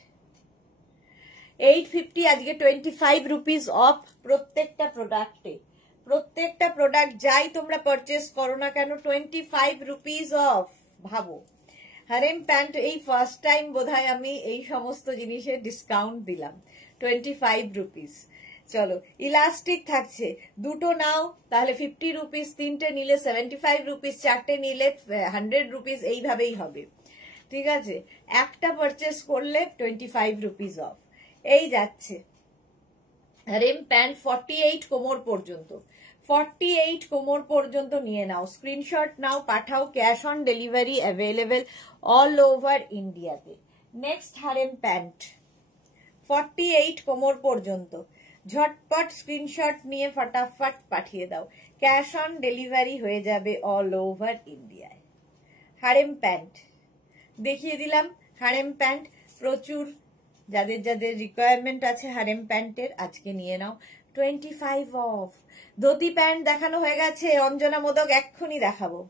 850, আজকে 25 রুপিস অফ প্রত্যেকটা প্রোডাক্টে। প্রত্যেকটা প্রোডাক্ট যাই তোমরা পারচেস করো না কেন, 25 রুপিস অফ। ভাবো, হারেম প্যান্ট এই ফার্স্ট টাইম বোধহয় আমি এই সমস্ত জিনিসের ডিসকাউন্ট দিলাম, 25 রুপিস। চলো, ইলাস্টিক থাকছে, দুটো নাও তাহলে 50 রুপিস, তিনটে নিলে 75 রুপিস, চারটে নিলে 100 রুপিস, এইভাবেই হবে। ঠিক আছে, একটা পারচেস করলে 25 রুপিস অফ। এই যাচ্ছে হারেম প্যান্ট 48 কোমর পর্যন্ত, 48 কোমর পর্যন্ত নিয়ে নাও, স্ক্রিনশট নাও, পাঠাও, cash on delivery available all over ইন্ডিয়াতে। নেক্সট হারেম প্যান্ট 48 কোমর পর্যন্ত, ঝটপট স্ক্রিনশট নিয়ে ফটাফট পাঠিয়ে দাও, ক্যাশ অন ডেলিভারি হয়ে যাবে অল ওভার ইন্ডিয়ায়। হারেম প্যান্ট দেখিয়ে দিলাম, হারেম প্যান্ট প্রচুর, যাদের যাদের রিকোয়ারমেন্ট আছে হারেম প্যান্টের, আজকে নিয়ে নাও, 25 অফ। ধুতি প্যান্ট দেখানো হয়ে গেছে, অঞ্জনা মোদক এক্ষুনি দেখাবো।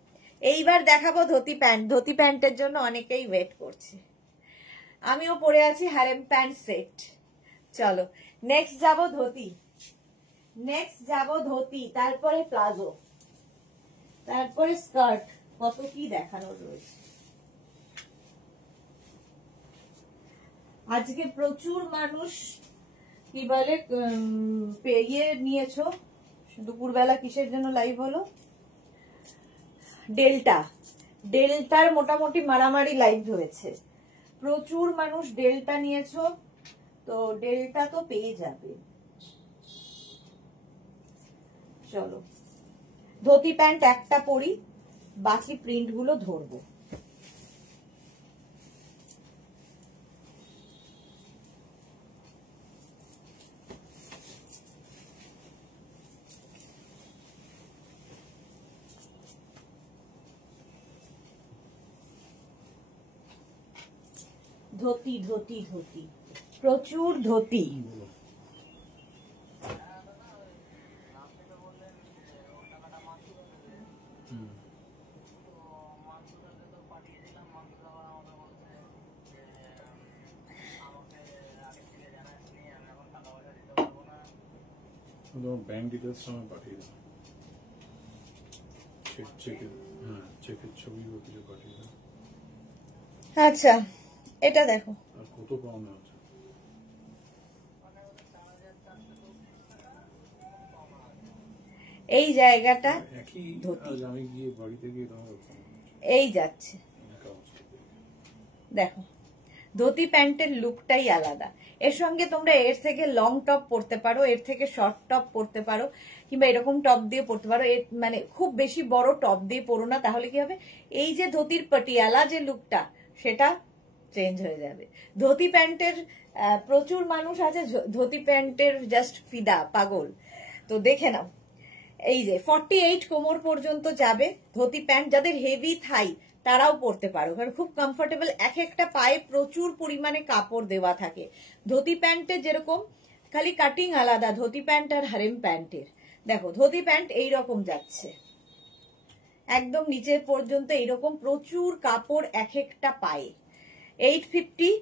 এইবার দেখাবো ধুতি প্যান্ট, ধুতি প্যান্টের জন্য অনেকেই ওয়েট করছে। আমিও পরে আছি হারেম প্যান্ট সেট। চলো নেক্সট যাব ধুতি, নেক্সট যাব ধুতি, তারপরে প্লাজো, তারপরে স্কার্ট, কত কি দেখানোর রয়েছে। আজকে প্রচুর মানুষ কি বলে ইয়ে নিয়েছো, দুপুরবেলা কিসের জন্য লাইভ হলো, ডেল্টা, ডেল্টার মোটামুটি মারামারি লাইভ হয়েছে, প্রচুর মানুষ ডেল্টা নিয়েছো, তো ডেল্টা তো পেয়ে যাবে। চলো ধুতি প্যান্ট একটা পরি, বাকি প্রিন্ট গুলো ধরবো। ধুতি ধুতি ধুতি, প্রচুর ধুতি। ব্যাংক ডিটেলস সময় পাঠিয়ে দাও, চেকের, হ্যাঁ চেকের ছবি বা কিছু পাঠিয়ে দাও। আচ্ছা এটা দেখো, আর কত পাওনা আছে, এই জায়গাটা একই, ধুতি, আমি গিয়ে বাড়িতে গিয়ে তোমার এই যাচ্ছে দেখো, ধুতি প্যান্টের লুকটাই আলাদা। এর সঙ্গে তোমরা এর থেকে লং টপ পরতে পারো, এর থেকে শর্ট টপ পরতে পারো, কিংবা এরকম টপ দিয়ে পরতে পারো। এর মানে খুব বেশি বড় টপ দিয়ে পরো না, তাহলে কি হবে, এই যে ধুতির পাটিয়ালা যে লুকটা, সেটা চেঞ্জ হয়ে যাবে। ধুতি প্যান্টের প্রচুর মানুষ আছে ধুতি প্যান্টের জাস্ট ফিদা, পাগল। তো দেখে নাও, এই যে 48 কোমর পর্যন্ত যাবে ধুতি প্যান্ট। যাদের হেভি থাই তারাও পরতে পারো, কারণ খুব কমফোর্টেবল, এক একটা পায়ে প্রচুর পরিমাণে কাপড় দেওয়া থাকে। ধুতি প্যান্টের যেরকম খালি কাটিং আলাদা, ধুতি প্যান্ট আর হারেম প্যান্টের। দেখো ধুতি প্যান্ট এইরকম যাচ্ছে একদম নিচের পর্যন্ত, এইরকম প্রচুর কাপড় এক একটা পায়ে। 850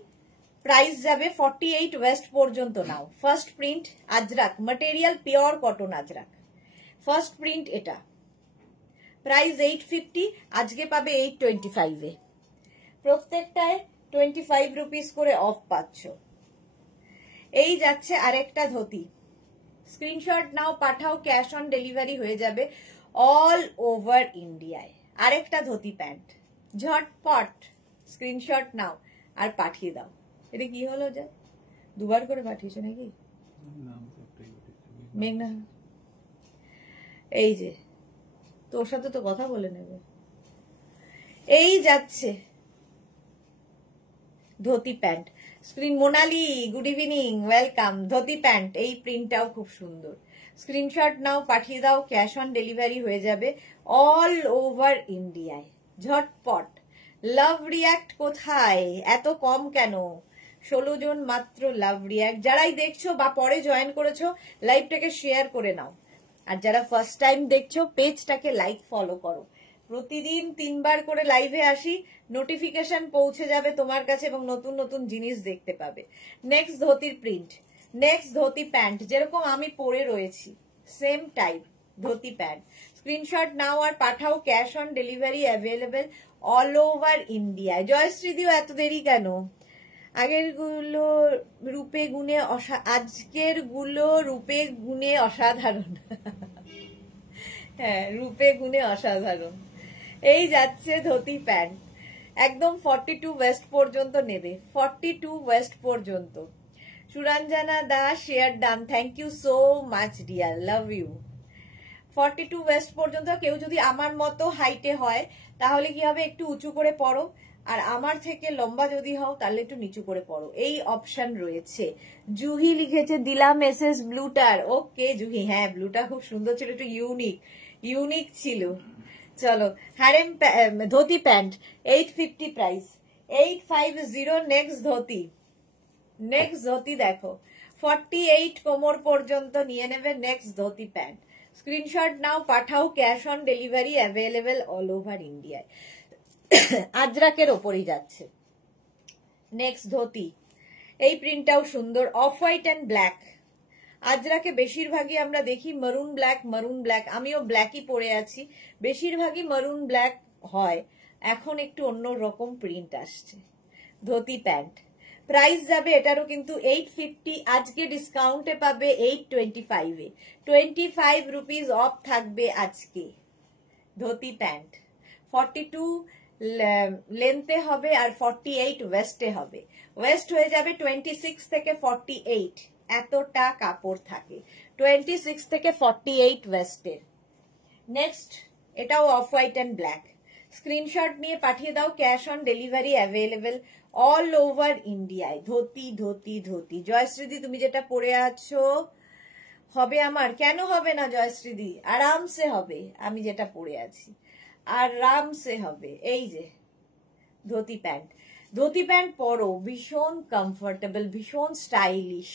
প্রাইস যাবে, 48 ওয়েস্ট পর্যন্ত নাও। First print Ajrakh, material pure cotton Ajrakh, first print এটা। প্রাইস 850, আজকে পাবে 825 এ। প্রত্যেকটায় 25 রুপিস করে অফ পাচ্ছ। এই যাচ্ছে আরেকটা ধুতি, স্ক্রিনশট নাও, পাঠাও, ক্যাশ অন ডেলিভারি হয়ে যাবে অল ওভার ইন্ডিয়ায়। আরেকটা ধুতি প্যান্ট, ঝটপট স্ক্রিনশট নাও আর পাঠিয়ে দাও। এটা কি হলো, যা দুবার করে পাঠিয়েছো নাকি মেঘনা? এই যে তোর সাথে তো কথা বলে নেবে। এই যাচ্ছে dhoti pant, screen Monali good evening, welcome. Dhoti pant, এই প্রিন্টটাও খুব সুন্দর। স্ক্রিনশট নাও, পাঠিয়ে দাও, ক্যাশ অন ডেলিভারি হয়ে যাবে অল ওভার ইন্ডিয়ায় ঝটপট। লাভ রিয়াক্ট কোথায়? এত কম কেন? 16 জন মাত্র লাভ রিয়াক্ট। যারাই দেখছো বা পরে জয়েন করেছো, লাইভটাকে শেয়ার করে নাও। আর যারা ফার্স্ট টাইম দেখছো, পেজটাকে লাইক ফলো করো। প্রতিদিন 3 বার করে লাইভে আসি, নোটিফিকেশন পৌঁছে যাবে তোমার কাছে এবং নতুন নতুন জিনিস দেখতে পাবে। নেক্সট ধোতির প্রিন্ট, নেক্সট ধোতি প্যান্ট, যেরকম আমি পরে রয়েছি same type dhoti pant. Screenshot নাও আর পাঠাও, cash on delivery available all over ইন্ডিয়ায়। জয়শ্রীদিও এত দেরি কেন? আগের গুলো রূপে গুণে আজকের গুলো রূপে গুণে অসাধারণ। হ্যাঁ, রূপে গুণে অসাধারণ। এই যাচ্ছে ধোতি প্যান্ট, একদম 42 ওয়েস্ট পর্যন্ত নেবে, 42 ওয়েস্ট পর্যন্ত। Suranjana Das share done, thank you so much dear, love you. 42 waist পর্যন্ত। কেউ যদি আমার মতো হাইটে হয় তাহলে কি হবে, একটু উঁচু করে পড়ো, আর আমার থেকে লম্বা যদি হও তাহলে একটু নিচু করে পড়ো, এই অপশন রয়েছে। জুহি লিখেছে দিলাম মেসেজ ব্লুটার। ওকে জুহি, হ্যাঁ ব্লুটা খুব সুন্দর ছিল, একটু ইউনিক ছিল। চলো, harem dhoti pant 850 price, 850। Next dhoti দেখো, 48 কোমর পর্যন্ত নিয়ে নেবে নেক্সট ধোতি প্যান্ট। স্ক্রিনশট নাও, পাঠাও, cash on delivery available all over ইন্ডিয়ায়। আজরাকের ওপরই যাচ্ছে নেক্সট ধোতি। এই প্রিন্টটাও সুন্দর, অফ হোয়াইট অ্যান্ড ব্ল্যাক। আজরাকে বেশিরভাগই আমরা দেখি মারুন ব্ল্যাক, আমিও ব্ল্যাকই পরে আছি, বেশিরভাগই মারুন ব্ল্যাক হয়। এখন একটু অন্য রকম প্রিন্ট আসছে। ধোতি প্যান্ট প্রাইস যাবে এটারও কিন্তু 850, আজকে ডিসকাউন্টে পাবে 825 এ, 25 রুপিস অফ থাকবে আজকে। ধোতি প্যান্ট 42 লেন্থে হবে আর 48 ওয়েস্টে হবে। ওয়েস্ট হয়ে যাবে 26 থেকে 48, এতটা কাপড় থাকে 26 থেকে 48 ওয়েস্টের। নেক্সট এটাও of white and black. Screenshot নিয়ে পাঠিয়ে দাও, cash on delivery available all over ইন্ডিয়ায়। ধোতি। জয়শ্রীদি তুমি যেটা পরে আছো হবে আমার, কেন হবে না জয়শ্রীদি? আরামসে হবে, আমি যেটা পরে আছি আরামসে হবে। এই যে ধোতি প্যান্ট পরো, ভীষণ কমফোর্টেবল, ভীষণ স্টাইলিশ,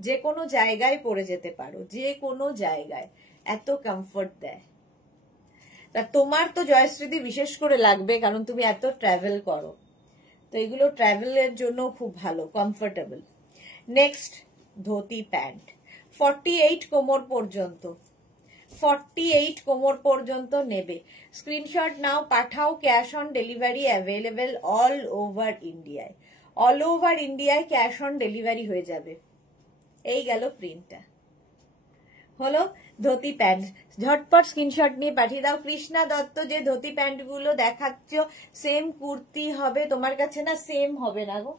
যে কোনো জায়গায় পরে যেতে পারো, যে কোনো জায়গায় এত কমফোর্ট দেয়। তা তোমার তো জয়শ্রীদি বিশেষ করে লাগবে, কারণ তুমি এত ট্রাভেল করো, তো এগুলো ট্রাভেলের জন্য খুব ভালো, কমফোর্টেবল। নেক্সট ধোতি প্যান্ট 48 কোমর পর্যন্ত, 48 কোমর পর্যন্ত নেবে। স্ক্রিনশট নাও, পাঠাও, cash on delivery available all over ইন্ডিয়ায়। অল ওভার ইন্ডিয়ায় ক্যাশ অন ডেলিভারি হয়ে যাবে। এই গেল প্রিন্টটা, হলো ধোতি প্যান্ট। ঝটপট স্ক্রিনশট নিয়ে পাঠিয়ে দাও। কৃষ্ণা দত্ত, যে ধোতি প্যান্ট গুলো দেখাচ্ছ সেম কুর্তি হবে তোমার কাছে না? সেম হবে না গো,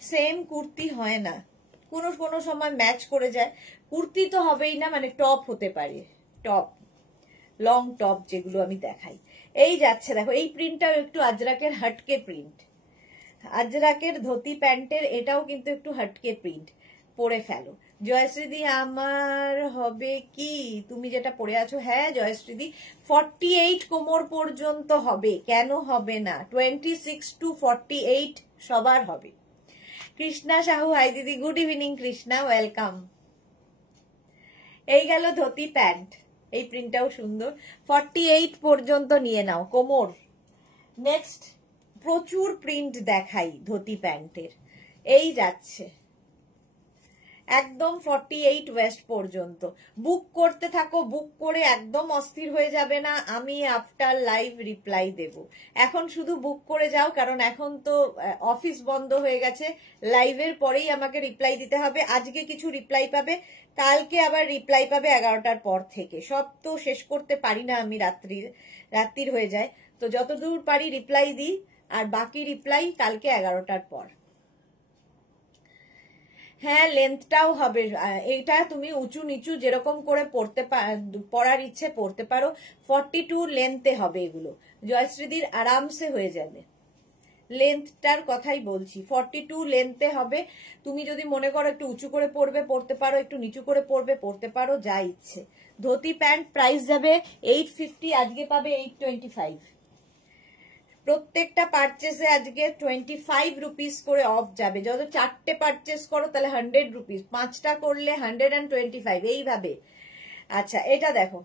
সেম কুর্তি হয় না, কোনো সময় ম্যাচ করে যায়। কুর্তি তো হবেই না, মানে টপ হতে পারে, টপ, লং টপ যেগুলো আমি দেখাই। এই যাচ্ছে দেখো, এই প্রিন্টটাও একটু আজরাকের হটকে প্রিন্ট, আজরাকের ধোতি প্যান্টের এটাও কিন্তু একটু হটকে প্রিন্ট। পরে ফেলো। জয়শ্রীদি আমার হবে কি তুমি যেটা পরে আছো? হ্যাঁ জয়শ্রীদি, 48 কোমর পর্যন্ত হবে, কেন হবে না? 26 to 48 সবার হবে। কৃষ্ণা সাহু, হাই দিদি, গুড ইভিনিং কৃষ্ণা, ওয়েলকাম। এই গেল ধোতি প্যান্ট, এই প্রিন্টটাও সুন্দর, 48 পর্যন্ত নিয়ে নাও কোমর। নেক্সট প্রচুর প্রিন্ট দেখাই ধোতি প্যান্টের, এই যাচ্ছে একদম 48 ওয়েস্ট পর্যন্ত। বুক করতে থাকো, বুক করে একদম অস্থির হয়ে যাবে না, আমি আফটার লাইভ রিপ্লাই দেব। এখন শুধু বুক করে যাও, কারণ এখন তো অফিস বন্ধ হয়ে গেছে, লাইভের পরেই আমাকে রিপ্লাই দিতে হবে। আজকে কিছু রিপ্লাই পাবে, কালকে আবার রিপ্লাই পাবে 11টার পর থেকে। সব তো শেষ করতে পারি না আমি, রাত্রির হয়ে যায়, তো যতদূর পারি রিপ্লাই দিই, আর বাকি রিপ্লাই কালকে 11টার পর। হ্যাঁ লেন্থটাও হবে, এইটা তুমি উঁচু নিচু যেরকম করে পরার ইচ্ছে পড়তে পারো। 42 লেন্থে হবে এগুলো, জয়শ্রীদির আরামসে হয়ে যাবে। লেন্থটার কথাই বলছি, 42 লেন্থে হবে। তুমি যদি মনে করো একটু উঁচু করে পরবে পরতে পারো, একটু নিচু করে পরবে পরতে পারো, যা ইচ্ছে। ধুতি প্যান্ট প্রাইস যাবে 850, আজকে পাবে 825। প্রত্যেকটা পারচেসে আজকে 25 রুপিস করে অফ যাবে। যত 4টে পারচেস করো তাহলে 100 রুপিস, 5টা করলে 125, এইভাবে। আচ্ছা, এটা দেখো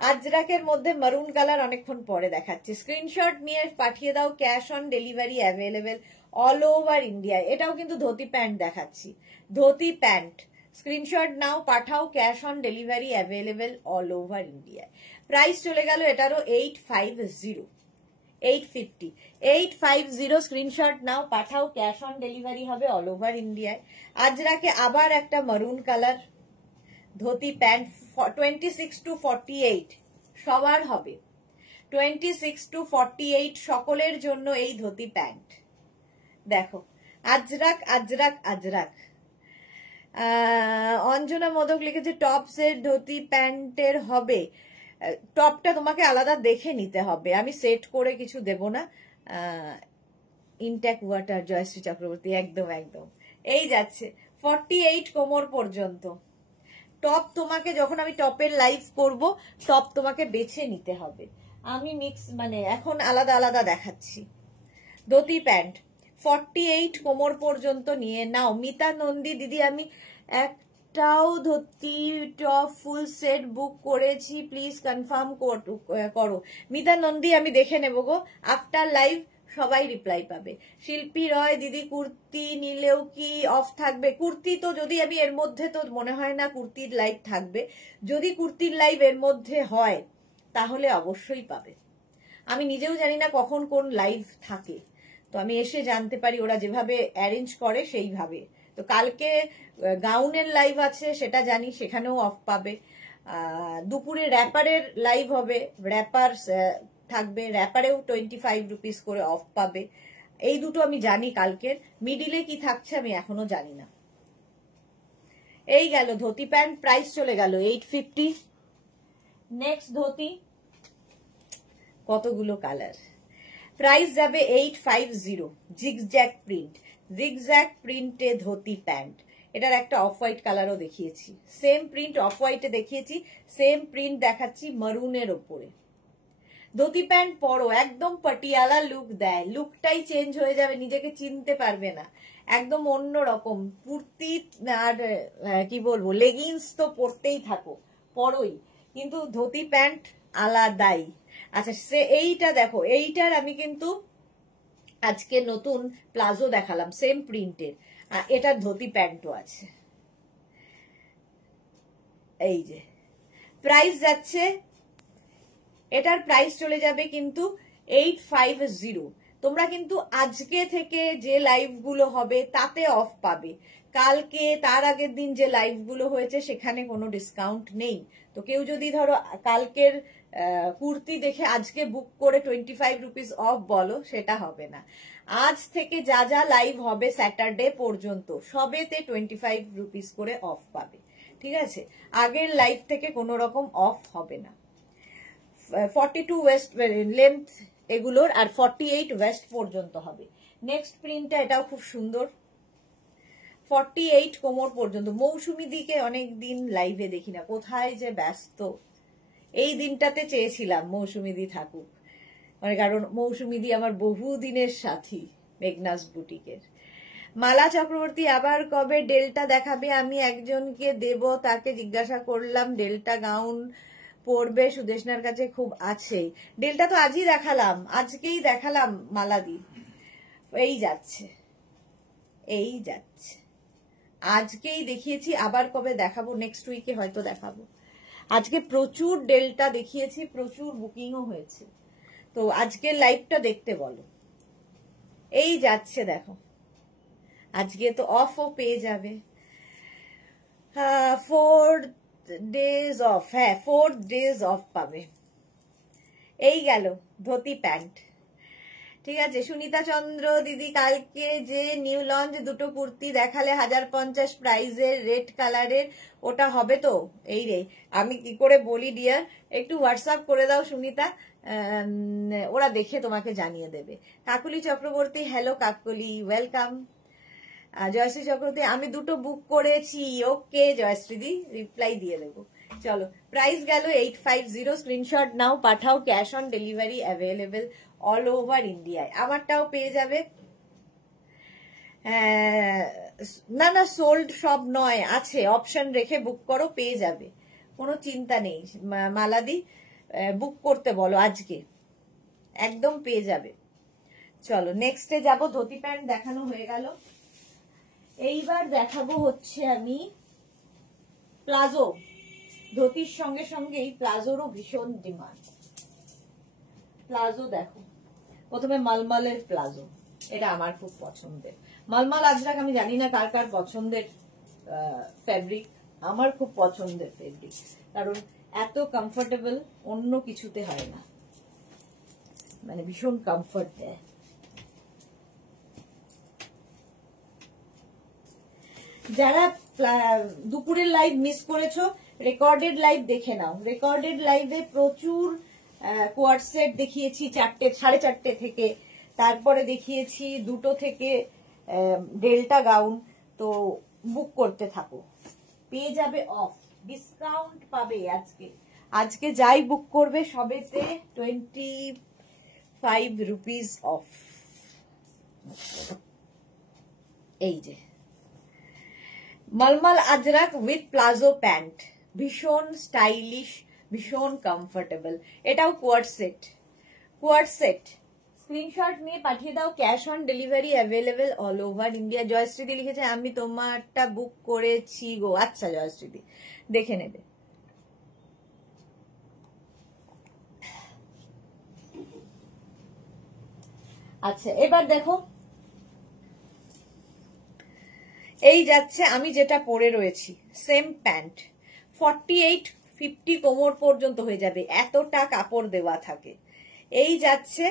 আজরাকের মধ্যে মারুন কালার, অনেকক্ষণ পরে দেখাচ্ছি। স্ক্রিনশট নিয়ে পাঠিয়ে দাও, cash on delivery available all over India. এটাও কিন্তু ধুতি প্যান্ট দেখাচ্ছি, ধুতি প্যান্ট। স্ক্রিনশট নাও, পাঠাও, cash on delivery available all over India. Price চলে গেল এটারও 850, 850, 850। স্ক্রিনশট নাও, পাঠাও, ক্যাশ অন ডেলিভারি হবে অল ওভার ইন্ডিয়ায়। আজরাকে আবার একটা মারুন কালার ধুতি প্যান্ট, 26 to 48 সবার হবে, 26 to 48 সকলের জন্য এই ধুতি প্যান্ট। দেখো আজরাক আজরাক আজরাক। অঞ্জনা মোদক লিখেছে টপসের ধুতি প্যান্টের হবে। টপটা তোমাকে আলাদা দেখে নিতে হবে, আমি সেট করে কিছু দেব না। ইনটেক ওয়াটার, জয়শ্রী চক্রবর্তী, একদম একদম। এই যাচ্ছে 48 কোমর পর্যন্ত। টপ তোমাকে, যখন আমি টপের লাইভ করব, টপ তোমাকে বেছে নিতে হবে। আমি মিক্স মানে এখন আলাদা আলাদা দেখাচ্ছি। ধুতি প্যান্ট 48 কোমর পর্যন্ত নিয়ে নাও। মিতা নন্দী দিদি, আমি একটাও ধুতি টপ ফুল সেট বুক করেছি, প্লিজ কনফার্ম করো। মিতা নন্দী আমি দেখে নেব গো, আফটার লাইভ সবাই রিপ্লাই পাবে। শিল্পী রয় দিদি, কুর্তি নিলেও কি অফ থাকবে? কুর্তি তো যদি আমি এর মধ্যে, তো মনে হয় না কুর্তির লাইভ থাকবে। যদি কুর্তির লাইভ এর মধ্যে হয় তাহলে অবশ্যই পাবে। আমি নিজেও জানি না কখন কোন লাইভ থাকে, তো আমি এসে জানতে পারি, ওরা যেভাবে অ্যারেঞ্জ করে সেইভাবে। তো কালকে গাউনের লাইভ আছে সেটা জানি, সেখানেও অফ পাবে। দুপুরে র্যাপারের লাইভ হবে, র্যাপার থাকবে, র্যাপারেও 25 রুপিস করে অফ পাবে। এই দুটো আমি জানি কালকের। মিডিলে কি থাকছে আমি এখনো জানি না। এই গেল ধুতি প্যান্ট, প্রাইস চলে গেল 850। নেক্সট ধুতি, কতগুলো কালার, প্রাইস যাবে 850। জিগজ্যাগ প্রিন্ট, জিগজ্যাগ প্রিন্টে ধুতি প্যান্ট। এটার একটা অফ হোয়াইট কালারও দেখিয়েছি, সেম প্রিন্ট অফ হোয়াইটে দেখিয়েছি, সেম প্রিন্ট দেখাচ্ছি মারুনের ওপরে। ধুতি প্যান্ট পরো, একদম পাটিয়ালা লুক দেয়, লুকটাই চেঞ্জ হয়ে যাবে, নিজেকে চিনতে পারবে না, একদম অন্য রকম। কুর্তি আর কি বলবো, লেগিংস তো পরতেই থাকো, পরোই, কিন্তু ধুতি প্যান্ট আলাদাই। আচ্ছা, এইটা দেখো, এইটার আমি কিন্তু আজকে নতুন প্লাজো দেখালাম সেম প্রিন্টের, এটার ধুতি প্যান্টও আছে। এই যে প্রাইস যাচ্ছে, এটার প্রাইস চলে যাবে কিন্তু 850। তোমরা কিন্তু আজকে থেকে যে লাইভগুলো হবে তাতে অফ পাবে। কালকে তার আগের দিন যে লাইভগুলো হয়েছে সেখানে কোনো ডিসকাউন্ট নেই। তো কেউ যদি ধরো কালকের কুর্তি দেখে আজকে বুক করে 25 রুপিস অফ বলো, সেটা হবে না। আজ থেকে যা যা লাইভ হবে স্যাটারডে পর্যন্ত সবেতে 25 রুপিস করে অফ পাবে, ঠিক আছে? আগের লাইভ থেকে কোনো রকম অফ হবে না। 42 ওয়েস্ট লেন্থ এগুলোর, আর 48 ওয়েস্ট পর্যন্ত হবে। নেক্সট প্রিন্টটা, এটাও খুব সুন্দর, 48 কোমর পর্যন্ত। মৌসুমী দিকে অনেক দিন লাইভে দেখি না, কোথায় যে ব্যস্ত। এই দিনটাতে চেয়েছিলাম মৌসুমী দি থাকুক, মানে কারণ মৌসুমী দি আমার বহুদিনের সাথী মেঘনাস বুটিকের। মালা চক্রবর্তী, আবার কবে ডেল্টা দেখাবে? আমি একজনকে দেব, তাকে জিজ্ঞাসা করলাম, ডেল্টা গাউন পরবে, সুদেশনার কাছে খুব আছে। ডেল্টা তো আজই দেখালাম, আজকেই দেখালাম মালাদি। এই যাচ্ছে, এই যাচ্ছে, আজকেই দেখিয়েছি, আবার কবে দেখাবো? নেক্সট উইকে হয়তো দেখাবো। আজকে প্রচুর ডেল্টা দেখিয়েছি, প্রচুর বুকিংও হয়েছে, তো আজকের লাইভটা দেখতে বলো। এই যাচ্ছে দেখো, আজকে তো অফও পেয়ে যাবে। 4 days অফ, হ্যাঁ 4 days অফ পাবে। এই গেল ধুতি প্যান্ট। ঠিক আছে। সুনিতা চন্দ্র দিদি, কালকে যে নিউ লঞ্চ দুটো কুর্তি দেখালে 1050 প্রাইজের রেড কালারের, ওটা হবে তো? এই রে, আমি কি করে বলি ডিয়ার, একটু হোয়াটসঅ্যাপ করে দাও সুনিতা, ওরা দেখে তোমাকে জানিয়ে দেবে। Kakuli Chakraborty, hello Kakuli, welcome. জয়শ্রী চক্রবর্তী, আমি দুটো বুক করেছি। ওকে জয়শ্রীদি, রিপ্লাই দিয়ে দেবো। চলো, প্রাইস গেল 850। স্ক্রিনশট নাও, পাঠাও, cash on delivery available all over ইন্ডিয়ায়। আমারটাও পেয়ে যাবে। না না, সোল্ড সব নয়, আছে, অপশন রেখে বুক করো, পেয়ে যাবে, কোনো চিন্তা নেই। মালাদি, বুক করতে বলো আজকে, একদম পেয়ে যাবে। চলো নেক্সটে যাব। ধুতি প্যান্ট দেখানো হয়ে গেল, এইবার দেখাবো হচ্ছে আমি প্লাজো। ধুতির সঙ্গে সঙ্গে এই প্লাজোরও ভীষণ ডিমান্ড। প্লাজো দেখো, প্রথমে মলমলের প্লাজো, এটা আমার খুব পছন্দের। মলমল আজরাক আমি জানি না কার কার পছন্দের ফ্যাব্রিক, আমার খুব পছন্দের ফ্যাব্রিক, কারণ এত কমফোর্টেবল অন্য কিছুতে হয় না, মানে ভীষণ কমফোর্ট দেয়। যারা দুপুরের লাইভ মিস করেছো, রেকর্ডেড লাইভ দেখে নাও। রেকর্ডেড লাইভে প্রচুর কোয়ার্ড সেট দেখিয়েছি, 4:30 থেকে, তারপরে দেখিয়েছি 2 থেকে ডেল্টা গাউন। তো বুক করতে থাকো, পেয়ে যাবে অফ, ডিসকাউন্ট পাবে আজকে। আজকে যাই বুক করবে সবেতে 25 রুপিস অফ। এই যে mulmul Ajrakh with palazzo pant, ভীষণ স্টাইলিশ, ভীষণ কমফোর্টেবল। এটাও co-ord set. Co-ord set screenshot নিয়ে পাঠিয়ে দাও, cash on delivery available all over India. জয়শ্রীদি লিখেছে আমি তোমারটা বুক করেছি গো। আচ্ছা জয়শ্রীদি, দেখে নেবে। আচ্ছা এবার দেখো, এই যাচ্ছে আমি যেটা পরে রয়েছি, সেম প্যান্ট, 48-50 কোমর পর্যন্ত হয়ে যাবে, এতটা কাপড় দেওয়া থাকে। এই যাচ্ছে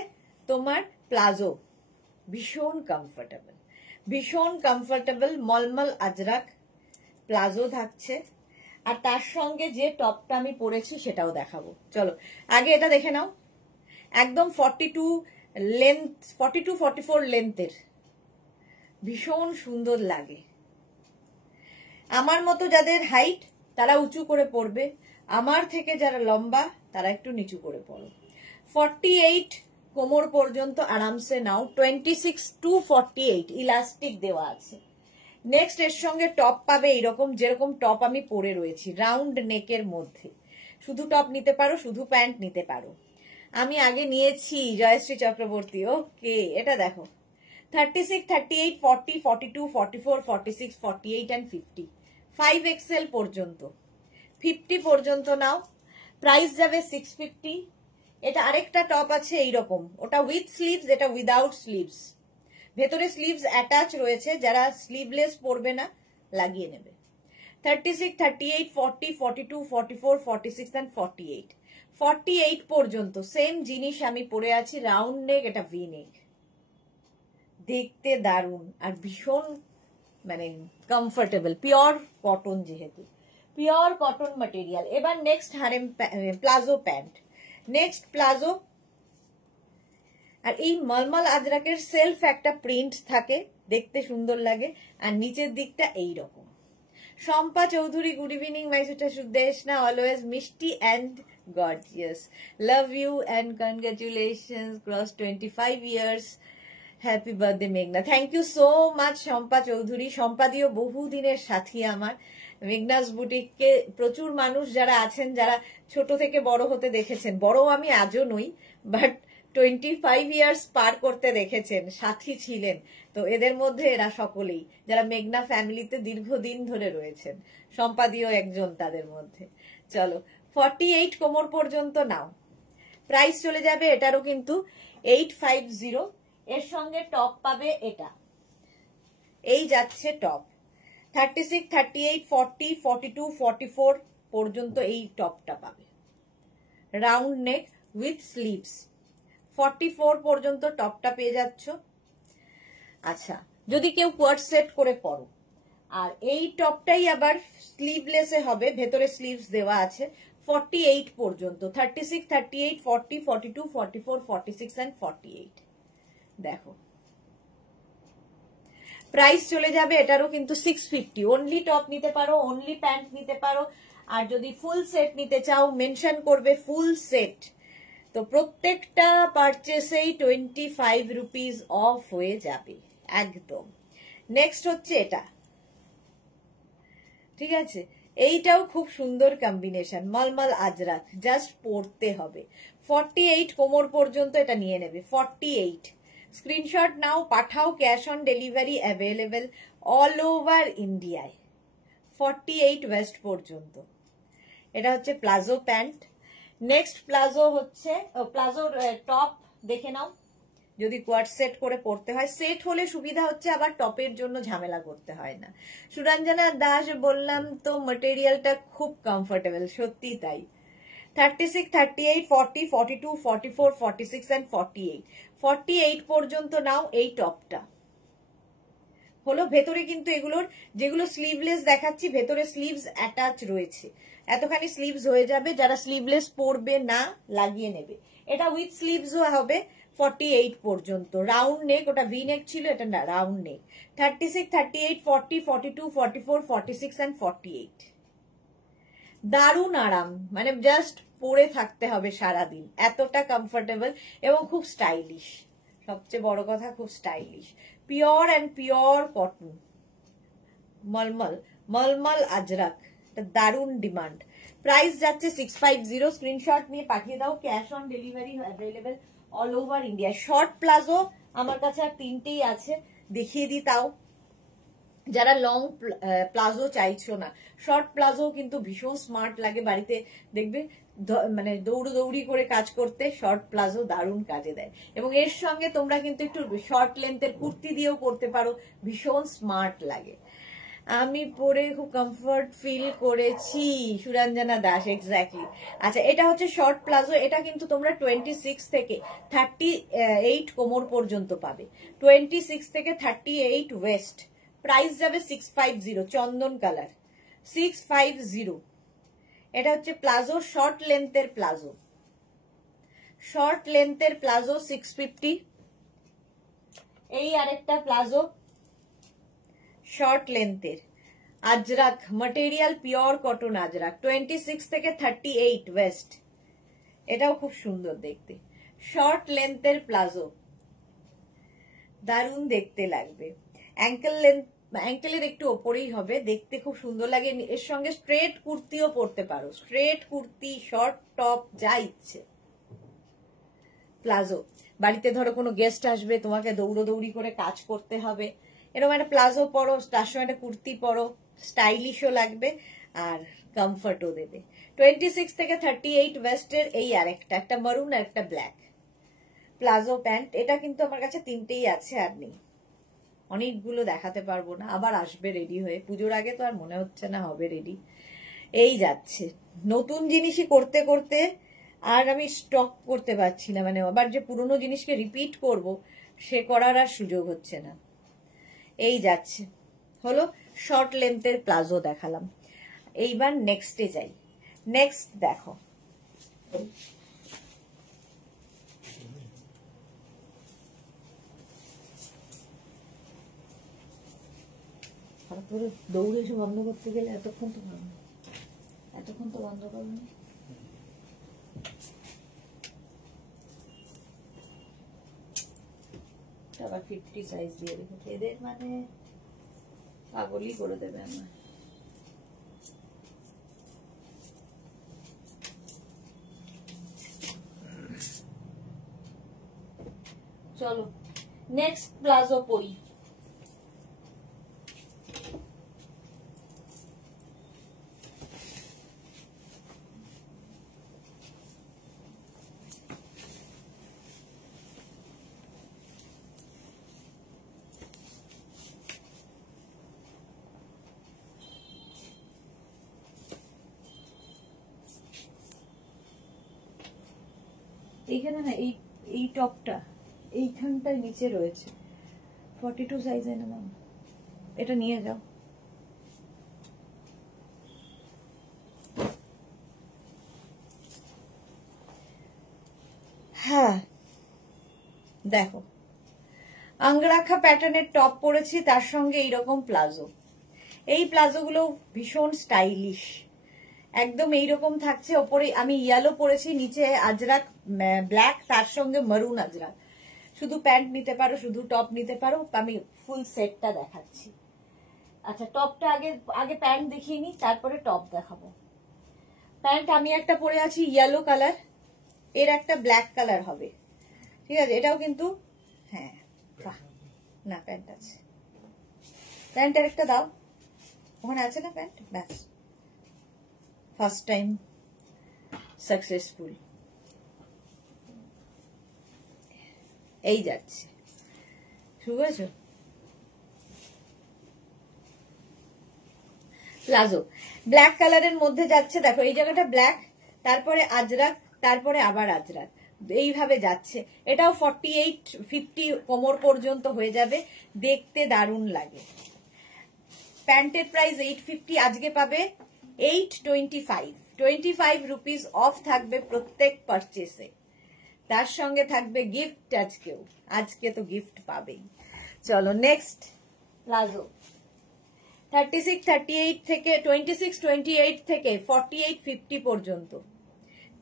তোমার প্লাজো, ভীষণ কমফোর্টেবল, ভীষণ কমফোর্টেবল। মলমল আজরাক প্লাজো থাকছে, আর তার সঙ্গে যে টপটা আমি পরেছি সেটাও দেখাবো। চলো আগে এটা দেখে নাও, একদম 42-44 লেন্থের, ভীষণ সুন্দর লাগে। আমার মতো যাদের হাইট তারা উঁচু করে পড়বে, আমার থেকে যারা লম্বা তারা একটু নিচু করে পড়ো। 48 কোমর পর্যন্ত আরামসে নাও, 26-48 ইলাস্টিক দেওয়া আছে। নেক্সট এর সঙ্গে টপ পাবে এইরকম, যেরকম টপ আমি পরে রয়েছি, রাউন্ড নেকের মধ্যে। শুধু টপ নিতে পারো, শুধু প্যান্ট নিতে পারো। আমি আগে নিয়েছি জয়শ্রী চক্রবর্তী। ওকে, এটা দেখো 36, 38, 40, 42, 44, 46, 48 and 50, 5XL পর্যন্ত, 50 পর্যন্ত নাও। প্রাইস যাবে 650। এটা আরেকটা টপ আছে এইরকম, ওটা উইথ স্লিভস, এটা উইদাউট স্লিভস। ভেতরে স্লিভস অ্যাটাচ রয়েছে, যারা স্লিভলেস পরবে না লাগিয়ে নেবে। 36, 38, 40, 42, 44, 46 and 48, 48 পর্যন্ত সেম জিনিস আমি পরে আছি, রাউন্ড নেক, এটা ভি নেক, দেখতে দারুণ আর ভীষণ মানে কমফোর্টেবল, পিওর কটন, যেহেতু পিওর কটন ম্যাটেরিয়াল। এবার next harem palazzo pant, next palazzo. আর এই মলমল আজরাকের সেলফ একটা প্রিন্ট থাকে, দেখতে সুন্দর লাগে, আর নিচের দিকটা এই রকম। Shampa Chowdhury, good evening my সুটা সুদেশনা, অলওয়েজ মিষ্টি and gorgeous, love you and congratulations cross 25 years, happy birthday মেঘনা। Thank you so much Shampa Chowdhury. শম্পাদিও বহুদিনের সাথী আমার। মেঘনাস বুটিককে প্রচুর মানুষ যারা আছেন, যারা ছোট থেকে বড় হতে দেখেছেন, বড় আমি আজও নই, বাট 25 ইয়ার্স পার করতে দেখেছেন, সাথী ছিলেন, তো এদের মধ্যে এরা সকলেই যারা মেঘনা ফ্যামিলিতে দীর্ঘদিন ধরে রয়েছেন, সম্পাদিও একজন তাদের মধ্যে। চলো 48 কোমর পর্যন্ত নাও, প্রাইস চলে যাবে এটারও কিন্তু 850। এর সঙ্গে টপ পাবে এটা, এই যাচ্ছে টপ 36, 38, 40, 42, 44 পর্যন্ত এই টপটা পাবে, রাউন্ড নেক উইথ স্লিভস, 44 পর্যন্ত টপটা পেয়ে যাচ্ছ। আচ্ছা, যদি কেউ কোয়ার্ড সেট করে পরো, আর এই টপটাই আবার স্লিভলেসে হবে, ভেতরে স্লিভস দেওয়া আছে, 48 পর্যন্ত, 36, 38, 40, 42, 44, 46 এন্ড 48। দেখো প্রাইস চলে যাবে এটারও কিন্তু 650। অনলি টপ নিতে পারো, অনলি প্যান্ট নিতে পারো, আর যদি ফুল সেট নিতে চাও মেনশন করবে ফুল সেট, তো প্রত্যেকটা পারচেসেই 25 রুপিস অফ হয়ে যাবে একদম। নেক্সট হচ্ছে এটা, ঠিক আছে, এইটাও খুব সুন্দর কম্বিনেশন, মলমল আজরাক, জাস্ট পরতে হবে। 48 কোমর পর্যন্ত এটা নিয়ে নেবে, 48। স্ক্রিনশট নাও, পাঠাও, cash on delivery available all over ইন্ডিয়ায়, 48 ওয়েস্ট পর্যন্ত। এটা হচ্ছে প্লাজো প্যান্ট। নেক্সট প্লাজো হচ্ছে প্লাজোর টপ দেখে নাও, যদি কোয়ার্ড সেট করে পড়তে হয়, সেট হলে সুবিধা হচ্ছে আবার টপের জন্য ঝামেলা করতে হয় না। সুরঞ্জনা দাস বললাম তো ম্যাটেরিয়ালটা খুব কমফোর্টেবল, সত্যি তাই। 36, 38, 40, 42, 44, 46 এন্ড 48, 48 পর্যন্ত নাও এই টপটা হলো। ভেতরে কিন্তু এগুলোর যেগুলো স্লিভলেস দেখাচ্ছি, ভেতরে স্লিভস অ্যাটাচ রয়েছে, এতখানি স্লিভস হয়ে যাবে, যারা স্লিভলেস পরবে না লাগিয়ে নেবে। এটা উইথ স্লিভসও হবে 48 পর্যন্ত, রাউন্ড নেক, ওটা ভি নেক ছিল, এটা না রাউন্ড নেক। 36, 38, 40, 42, 44, 46 এন্ড 48। দারুণ আরাম, মানে জাস্ট পরে থাকতে হবে সারাদিন, এতটা কমফোর্টেবল এবং খুব স্টাইলিশ। সবচেয়ে বড় কথা খুব stylish, pure and pure cotton, mulmul mulmul ajrakh, দারুণ ডিমান্ড। প্রাইস যাচ্ছে 650। স্ক্রিনশট নিয়ে পাঠিয়ে দাও, cash on delivery available all over India. Short palazzo আমার কাছে আর 3টেই আছে, দেখিয়ে দিই তাও। যারা লং প্লাজো চাইছো না, শর্ট প্লাজো কিন্তু ভীষণ স্মার্ট লাগে, বাড়িতে দেখবে মানে দৌড়ি করে কাজ করতে শর্ট প্লাজো দারুণ কাজে দেয়। এবং এর সঙ্গে তোমরা কিন্তু একটু শর্ট লেন্থের কুর্তি দিয়েও পরতে পারো, ভীষণ স্মার্ট লাগে। আমি পরে খুব কমফর্ট ফিল করেছি, সুরঞ্জনা দাস, এক্স্যাক্টলি। আচ্ছা, এটা হচ্ছে শর্ট প্লাজো, এটা কিন্তু তোমরা 26 থেকে 38 কোমর পর্যন্ত পাবে, 26 থেকে 38 ওয়েস্ট। প্রাইস যাবে 650, চন্দন কালার, 650। এটা হচ্ছে প্লাজো, শর্ট লেন্থের প্লাজো, শর্ট লেন্থের প্লাজো 650। এই আরেকটা প্লাজো শর্ট লেন্থের, ajrakh material, pure cotton ajrakh, 26 থেকে 38 ওয়েস্ট। এটাও খুব সুন্দর দেখতে, শর্ট লেন্থের প্লাজো, দারুণ দেখতে লাগবে। অ্যাঙ্কেল লেন্থ, অ্যাঙ্কেলের একটু ওপরেই হবে, দেখতে খুব সুন্দর লাগে। এর সঙ্গে স্ট্রেট কুর্তিও পরতে পারো, স্ট্রেট কুর্তি, শর্ট টপ, যা ইচ্ছে। প্লাজো, বাড়িতে ধরো কোনো গেস্ট আসবে, তোমাকে দৌড়ি করে কাজ করতে হবে, এরকম একটা প্লাজো পরো, তার সঙ্গে একটা কুর্তি পরো, স্টাইলিশও লাগবে আর কমফর্টও দেবে। 26 থেকে 38 ওয়েস্টের এই আরেকটা, একটা মারুন আর একটা ব্ল্যাক প্লাজো প্যান্ট। এটা কিন্তু আমার কাছে 3টেই আছে, আর নেই, অনেকগুলো দেখাতে পারবো না, আবার আসবে রেডি হয়ে, পুজোর আগে তো আর মনে হচ্ছে না হবে রেডি। এই যাচ্ছে, নতুন জিনিসই করতে করতে আর আমি স্টক করতে পারছি না, মানে আবার যে পুরনো জিনিসকে রিপিট করব সে করার আর সুযোগ হচ্ছে না। এই যাচ্ছে, হলো শর্ট লেন্থের প্লাজো দেখালাম। এইবার নেক্সটে যাই। নেক্সট দেখো, তারপরে দৌড়ে এসে বন্ধ করতে গেলে এতক্ষণ তো বন্ধ করবে। আবার 50 সাইজ দিয়ে রেখেছে, এদের মানে পাগলই করে দেবে আমার। চলো নেক্সট প্লাজো পরি। এইখানে না এই এই টপটা এইখানটায় নিচে রয়েছে, 42 সাইজে না ম্যাম, এটা নিয়ে যাও। হ্যাঁ দেখো, আঙ্গরাখা প্যাটার্নের টপ পরেছি, তার সঙ্গে এইরকম প্লাজো। এই প্লাজো গুলো ভীষণ স্টাইলিশ, একদম এইরকম থাকছে। ওপরে আমি ইয়েলো পরেছি, নিচে আজরাক ব্ল্যাক, তার সঙ্গে মারুন আজরাক। শুধু প্যান্ট নিতে পারো, শুধু টপ নিতে পারো, আমি ফুল সেটটা দেখাচ্ছি। আচ্ছা টপটা আগে প্যান্ট দেখিয়ে নি, তারপরে টপ দেখাবো। প্যান্ট আমি একটা পরে আছি ইয়েলো কালার, এর একটা ব্ল্যাক কালার হবে, ঠিক আছে? এটাও কিন্তু হ্যাঁ, না প্যান্ট আছে, প্যান্টের একটা দাও, ওখানে আছে না প্যান্ট? ব্যাস, ফার্স্ট টাইম সাকসেসফুল। এই যাচ্ছে, বুঝেছ? প্লাজো ব্ল্যাক কালারের মধ্যে যাচ্ছে, দেখো এই জায়গাটা ব্ল্যাক, তারপরে আজরাক, তারপরে আবার আজরাক, এইভাবে যাচ্ছে। এটাও 48-50 কোমর পর্যন্ত হয়ে যাবে, দেখতে দারুণ লাগে। প্যান্টের প্রাইস 850, আজকে পাবে 825 রুপিস অফ থাকবে প্রত্যেক পারচেসে। তার সঙ্গে থাকবে গিফট, আজকে তো গিফট পাবেই। চলো নেক্সট প্লাজো, 36-38 থেকে 26-28 থেকে 48-50 পর্যন্ত,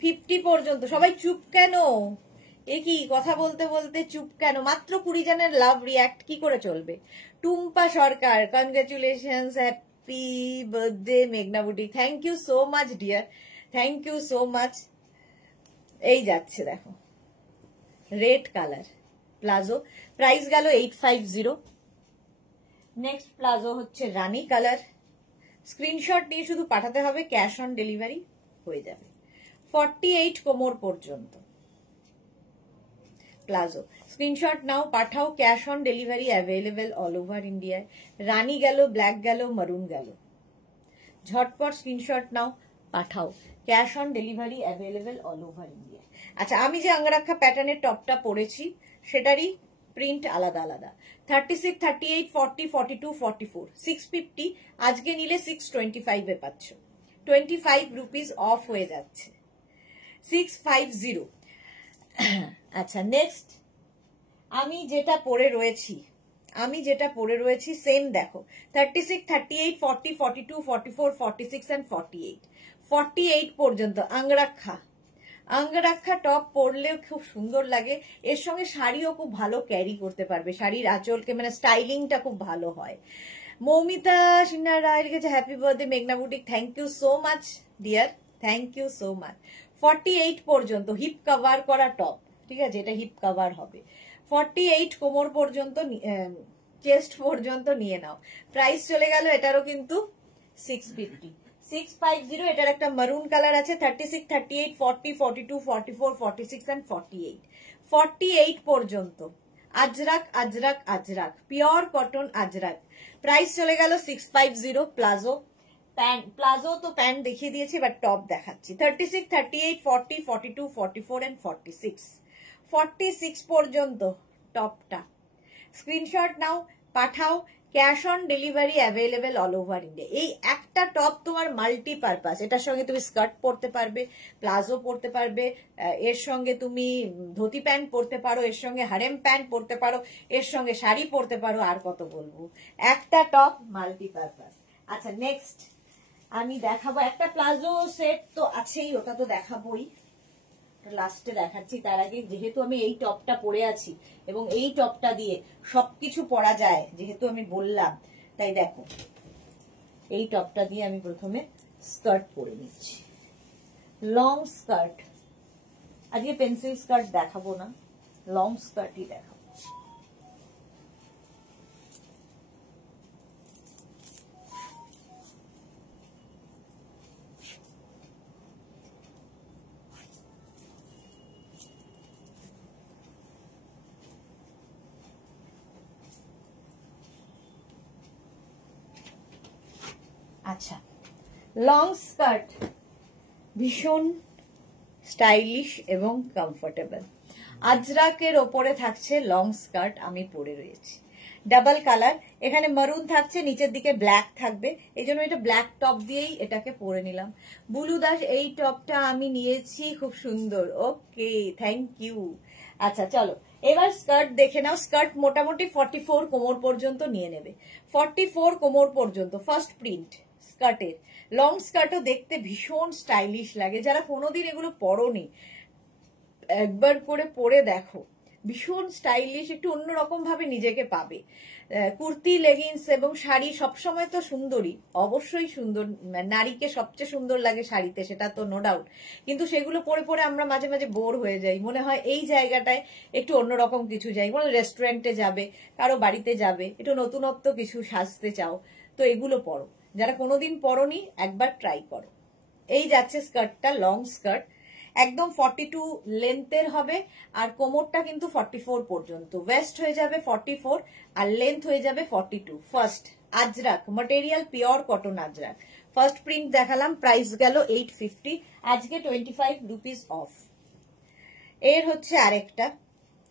50 পর্যন্ত। সবাই চুপ কেন? এ কি কথা বলতে বলতে চুপ কেন? মাত্র 20 জনের লাভ রিয়াক্ট, কি করে চলবে? Tumpa Sarkar, congratulations, happy birthday মেঘনা boutique, thank you so much dear, thank you so much. এই যাচ্ছে দেখো, রেড কালার প্লাজো, প্রাইস গেল 850। নেক্সট প্লাজো হচ্ছে রানী কালার, স্ক্রিনশট নিয়ে শুধু পাঠাতে হবে, ক্যাশ অন ডেলিভারি হয়ে যাবে। 48 কোমর পর্যন্ত প্লাজো, স্ক্রিনশট নাও, পাঠাও, cash on delivery available all over ইন্ডিয়ায়। রানী গেল, ব্ল্যাক গেল, মারুন গেল, ঝটপট স্ক্রিনশট নাও, পাঠাও, cash on delivery available all over ইন্ডিয়ায়। আচ্ছা আমি যে আঙ্গরাখা প্যাটার্নের টপটা পরেছি সেটারই প্রিন্ট আলাদা আলাদা, 36, 38, 40, 42, 44, 650, আজকে নিলে 625 এ পাচ্ছ, 25 রুপিস অফ হয়ে যাচ্ছে, 650। আচ্ছা নেক্সট আমি যেটা পরে রয়েছি সেম দেখো, 36, 38, 40, 42, 44, 46 and 48, 48 পর্যন্ত আঙ্গরাখা টপ পরলেও খুব সুন্দর লাগে। এর সঙ্গে শাড়িও খুব ভালো ক্যারি করতে পারবে, শাড়ির আঁচলকে মানে স্টাইলিংটা খুব ভালো হয়। মৌমিতা সিনহা রায় লিখেছে হ্যাপি বার্থডে মেঘনা boutique, thank you so much dear, thank you so much. 48 পর্যন্ত হিপ কভার করা টপ, ঠিক আছে? এটা হিপ কভার হবে। 48 কোমর পর্যন্ত, চেস্ট পর্যন্ত নিয়ে নাও। প্রাইস চলে গেল এটারও কিন্তু 650, 650। এটার একটা মারুন কালার আছে, 36, 38, 40, 42, 44, 46 and 48, 48 পর্যন্ত Ajrak pure cotton Ajrak. Price চলে গেল 650। প্লাজো তো প্যান্ট দেখিয়ে দিয়েছি, এবার টপ দেখাচ্ছি। 36, 38, 40, 42, 44 and 46, 46 পর্যন্ত টপটা। স্ক্রিনশট নাও, পাঠাও, cash on delivery available all over India. এই একটা টপ তোমার মাল্টিপারপাস, এটার সঙ্গে তুমি স্কার্ট পরতে পারবে, প্লাজো পরতে পারবে, এর সঙ্গে তুমি ধুতি প্যান্ট পরতে পারো, এর সঙ্গে হারেম প্যান্ট পরতে পারো, এর সঙ্গে শাড়ি পরতে পারো, আর কত বলবো, একটা টপ মাল্টিপারপাস। আচ্ছা নেক্সট আমি দেখাবো একটা প্লাজো সেট, তো আছেই, ওটা তো দেখাবোই, লাস্টে দেখাচ্ছি। তার আগে যেহেতু আমি এই টপটা পরে আছি এবং এই টপটা দিয়ে সবকিছু পরা যায় যেহেতু আমি বললাম, তাই দেখো এই টপটা দিয়ে আমি প্রথমে স্কার্ট পরে নিচ্ছি, লং স্কার্ট। আজকে পেন্সিল স্কার্ট দেখাবো না, লং স্কার্টই দেখাবো। আচ্ছা লং স্কার্ট ভীষণ স্টাইলিশ এবং কমফোর্টেবল। আজরাকের ওপরে থাকছে লং স্কার্ট, আমি পরে রয়েছি ডাবল কালার, এখানে মারুন থাকছে, নিচের দিকে ব্ল্যাক থাকবে, এই জন্য এটা ব্ল্যাক টপ দিয়েই এটাকে পরে নিলাম। বুলু দাস এই টপটা আমি নিয়েছি, খুব সুন্দর। ওকে, থ্যাংক ইউ। আচ্ছা চলো এবার স্কার্ট দেখে নাও। স্কার্ট মোটামুটি 44 কোমর পর্যন্ত নিয়ে নেবে, 44 কোমর পর্যন্ত। ফার্স্ট প্রিন্ট স্কার্টের, লং স্কার্টও দেখতে ভীষণ স্টাইলিশ লাগে। যারা কোনোদিন এগুলো পরোনি একবার করে পরে দেখো, ভীষণ স্টাইলিশ, একটু অন্যরকম ভাবে নিজেকে পাবে। কুর্তি, লেগিংস এবং শাড়ি সবসময় তো সুন্দরী, অবশ্যই সুন্দর, নারীকে সবচেয়ে সুন্দর লাগে শাড়িতে, সেটা তো নো ডাউট। কিন্তু সেগুলো পরে পরে আমরা মাঝে মাঝে বোর হয়ে যাই, মনে হয় এই জায়গাটায় একটু অন্যরকম কিছু যাই, কোনো রেস্টুরেন্টে যাবে, কারো বাড়িতে যাবে, একটু নতুনত্ব কিছু সাজতে চাও, তো এগুলো পরো। যারা কোনোদিন পরোনি একবার ট্রাই করো। এই যাচ্ছে স্কার্টটা, লং স্কার্ট, একদম 42 লেন্থের হবে, আর কোমরটা কিন্তু 44 পর্যন্ত। ওয়েস্ট হয়ে যাবে 44 আর লেন্থ হয়ে যাবে 42। First Ajrak material, pure cotton Ajrakh. First print দেখালাম, প্রাইস গেল 850, আজকে 25 রুপিস অফ। এর হচ্ছে আরেকটা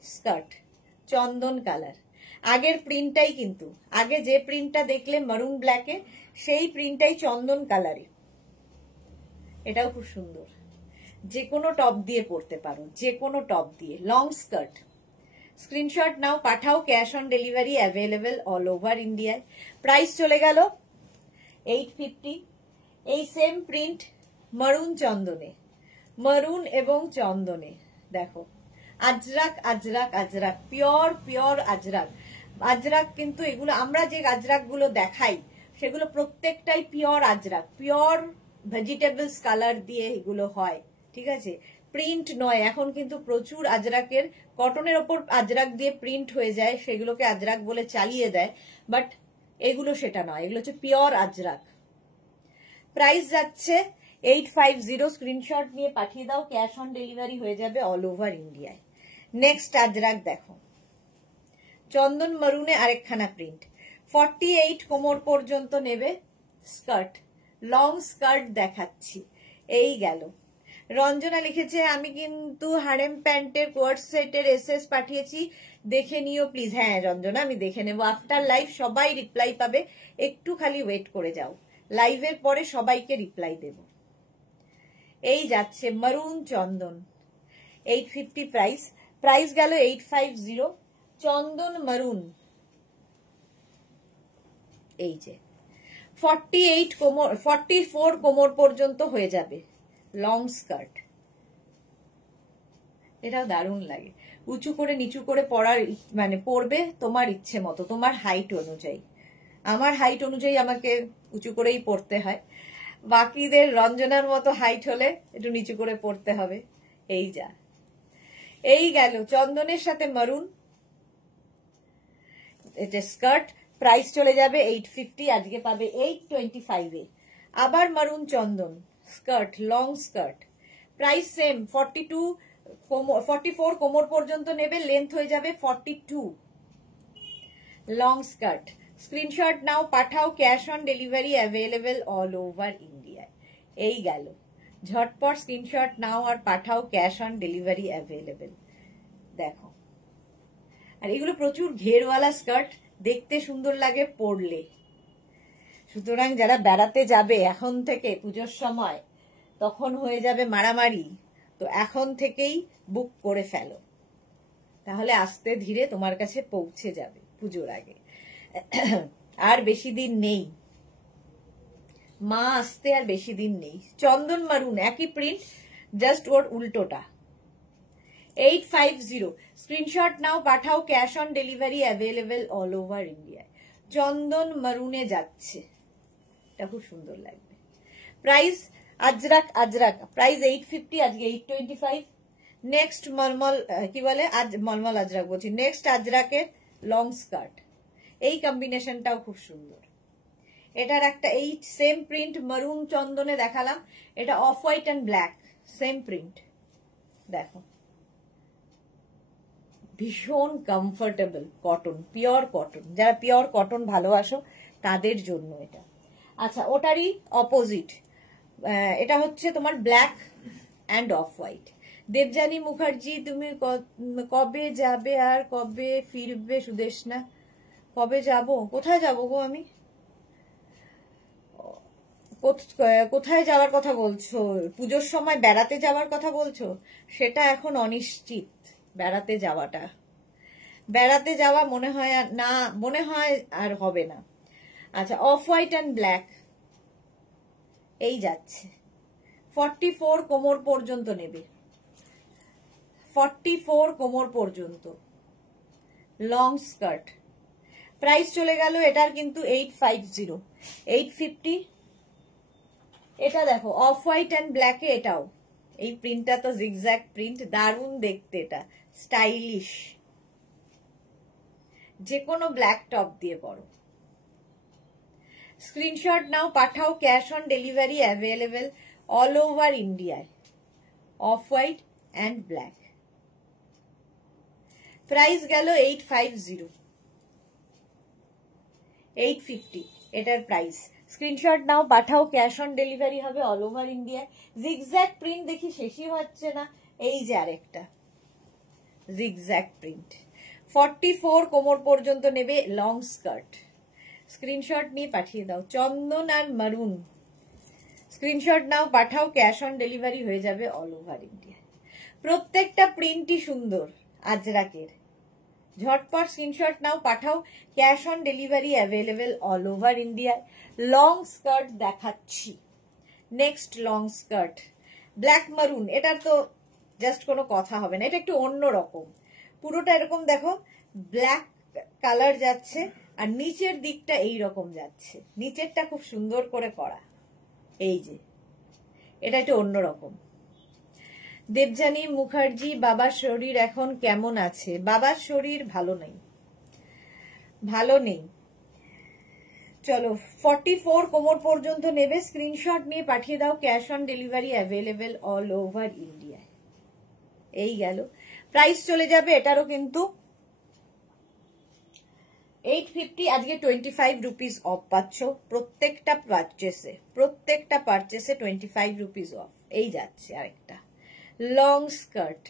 স্কার্ট, চন্দন কালার। আগের প্রিন্টটাই কিন্তু, আগে যে প্রিন্টটা দেখলে মারুন ব্ল্যাকে, সেই প্রিন্টটাই চন্দন কালারে। এটাও খুব সুন্দর, যে কোনো টপ দিয়ে পরতে পারো, যে কোনো টপ দিয়ে। লং স্কার্ট, স্ক্রিনশট নাও, পাঠাও, cash on delivery available all over ইন্ডিয়ায়। প্রাইস চলে গেল 850। এই সেম প্রিন্ট মারুন চন্দনে, মারুন এবং চন্দনে, দেখো আজরাক আজরাক আজরাক, পিওর পিওর আজরাক। আজরাক কিন্তু এগুলো আমরা যে আজরাক গুলো দেখাই সেগুলো প্রত্যেকটাই pure Ajrak, pure vegetables colour দিয়ে এগুলো হয়, ঠিক আছে, প্রিন্ট নয়। এখন কিন্তু প্রচুর আজরাকের, কটনের ওপর আজরাক দিয়ে প্রিন্ট হয়ে যায়, সেগুলোকে আজরাক বলে চালিয়ে দেয়, বাট এগুলো সেটা নয়, এগুলো হচ্ছে পিওর আজরাক। প্রাইস যাচ্ছে 850, স্ক্রিনশট নিয়ে পাঠিয়ে দাও, ক্যাশ অন ডেলিভারি হয়ে যাবে অল ওভার ইন্ডিয়ায়। নেক্সট আজরাক দেখো, চন্দন মারুনে আরেকখানা প্রিন্ট, 48 কোমর পর্যন্ত নেবে স্কার্ট, লং স্কার্ট দেখাচ্ছি। এই গেল। রঞ্জনা লিখেছে আমি কিন্তু হারেম প্যান্টের কোয়ার্ড সেটের এসএস পাঠিয়েছি, দেখে নিও প্লিজ। হ্যাঁ রঞ্জনা, আমি দেখে নেবো আফটার লাইভ, সবাই রিপ্লাই পাবে, একটু খালি ওয়েট করে যাও, লাইভের পরে সবাইকে রিপ্লাই দেব। এই যাচ্ছে মারুন চন্দন, 850 প্রাইস, প্রাইস গেল 850। চন্দন মারুন, এই যে 48 কোমর, 44 কোমর পর্যন্ত হয়ে যাবে, লং স্কার্ট। এটাও দারুণ লাগে, উঁচু করে নিচু করে পরার, মানে পরবে তোমার ইচ্ছে মতো, তোমার হাইট অনুযায়ী। আমার হাইট অনুযায়ী আমাকে উঁচু করেই পরতে হয়, বাকিদের রঞ্জনার মতো হাইট হলে একটু নিচু করে পরতে হবে। এই যা, এই গেল চন্দনের সাথে মারুন, এটা স্কার্ট, প্রাইস চলে যাবে 850, আজকে পাবে 825 এ। আবার মারুন চন্দন skirt, long skirt, price same, 44 কোমর পর্যন্ত নেবে, লেন্থ হয়ে যাবে 42। লং স্কার্ট, স্ক্রিনশট নাও, পাঠাও, cash on delivery available all over ইন্ডিয়ায়। এই গেল, ঝটপট স্ক্রিনশট নাও আর পাঠাও, ক্যাশ অন ডেলিভারি অ্যাভেলেবেল। দেখো, আর এগুলো প্রচুর ঘেরওয়ালা স্কার্ট, দেখতে সুন্দর লাগে পরলে। সুতরাং যারা বেড়াতে যাবে এখন থেকে পুজোর সময়, তখন হয়ে যাবে মারামারি, তো এখন থেকেই বুক করে ফেলো, তাহলে আস্তে ধীরে তোমার কাছে পৌঁছে যাবে পুজোর আগে। আর বেশি দিন নেই, মা আসতে আর বেশি দিন নেই। চন্দন মারুন একই প্রিন্ট, জাস্ট ওর উল্টোটা। 850, স্ক্রিনশট নাও, পাঠাও, cash on delivery available all over ইন্ডিয়ায়। চন্দন মারুনে যাচ্ছে, এটা খুব সুন্দর লাগবে। প্রাইস আজরাক আজরাক, প্রাইস 850, আজকে 825। নেক্সট মলমল, কি বলে আজ মলমল আজরাক বলছি, নেক্সট আজরাকের লং স্কার্ট, এই কম্বিনেশনটাও খুব সুন্দর। এটার একটা এই সেম প্রিন্ট মারুন চন্দনে দেখালাম, এটা of white and black, same print. দেখো ভীষণ কমফোর্টেবল কটন, পিওর কটন, যারা পিওর কটন ভালোবাসো তাদের জন্য এটা। আচ্ছা, ওটারই অপোজিট, এটা হচ্ছে তোমার black and off white. Debjani Mukherjee, তুমি কবে যাবে আর কবে ফিরবে সুদেশনা? কবে যাব? কোথায় যাব গো আমি? কোথায় যাওয়ার কথা বলছো? পুজোর সময় বেড়াতে যাওয়ার কথা বলছো? সেটা এখন অনিশ্চিত। বেড়াতে যাওয়া মনে হয় আর হবে না। আচ্ছা, অফ হোয়াইট অ্যান্ড ব্ল্যাক এই যাচ্ছে 44 কোমর পর্যন্ত নেবে, 44 কোমর পর্যন্ত লং স্কার্ট। প্রাইস চলে গেল এটার কিন্তু 850, 850। এটা দেখো অফ হোয়াইট অ্যান্ড ব্ল্যাকে, এটাও এই প্রিন্টটা তো জিগজ্যাগ প্রিন্ট, দারুণ দেখতে, এটা স্টাইলিশ, যে কোনো ব্ল্যাক টপ দিয়ে পরো। স্ক্রিনশট নাও, পাঠাও, cash on delivery available all over ইন্ডিয়ায়। Off white and black, price গেল 850, 850 এটার প্রাইস। স্ক্রিনশট নাও, পাঠাও, ক্যাশ অন ডেলিভারি হবে অল ওভার ইন্ডিয়ায়। জিগজ্যাগ প্রিন্ট দেখি শেষই হচ্ছে না। এই যে আরেকটা জিগজ্যাগ প্রিন্ট, 44 কোমর পর্যন্ত নেবে, লং স্কার্ট। স্ক্রিনশট নিয়ে পাঠিয়ে দাও। চন্দন আর মারুন, স্ক্রিনশট নাও, পাঠাও, ক্যাশ অন ডেলিভারি হয়ে যাবে অল ওভার ইন্ডিয়া। প্রত্যেকটা প্রিন্টই সুন্দর আজরাকের। ঝটপট স্ক্রিনশট নাও, পাঠাও, cash on delivery available all over India. Long skirt দেখাচ্ছি, নেক্সট লং স্কার্ট ব্ল্যাক মারুন। এটার তো জাস্ট কোনো কথা হবে না, এটা একটু অন্য রকম। পুরোটা এরকম দেখো ব্ল্যাক কালার যাচ্ছে, আর নিচের দিকটা এই রকম যাচ্ছে, নিচেরটা খুব সুন্দর করে করা। এই যে এটা একটু অন্যরকম। দেবযানী মুখার্জি, বাবার শরীর এখন কেমন আছে? বাবার শরীর ভালো নেই। চলো, 44 কোমর পর্যন্ত নেবে, স্ক্রিনশট নিয়ে পাঠিয়ে দাও, cash on delivery available all over India. এই গেল, প্রাইস চলে যাবে এটারও কিন্তু 850। আজকে 25 রুপিস অফ পাচ্ছ প্রত্যেকটা পারচেসে 25 রুপিস অফ। এই যাচ্ছে আরেকটা লং স্কার্ট।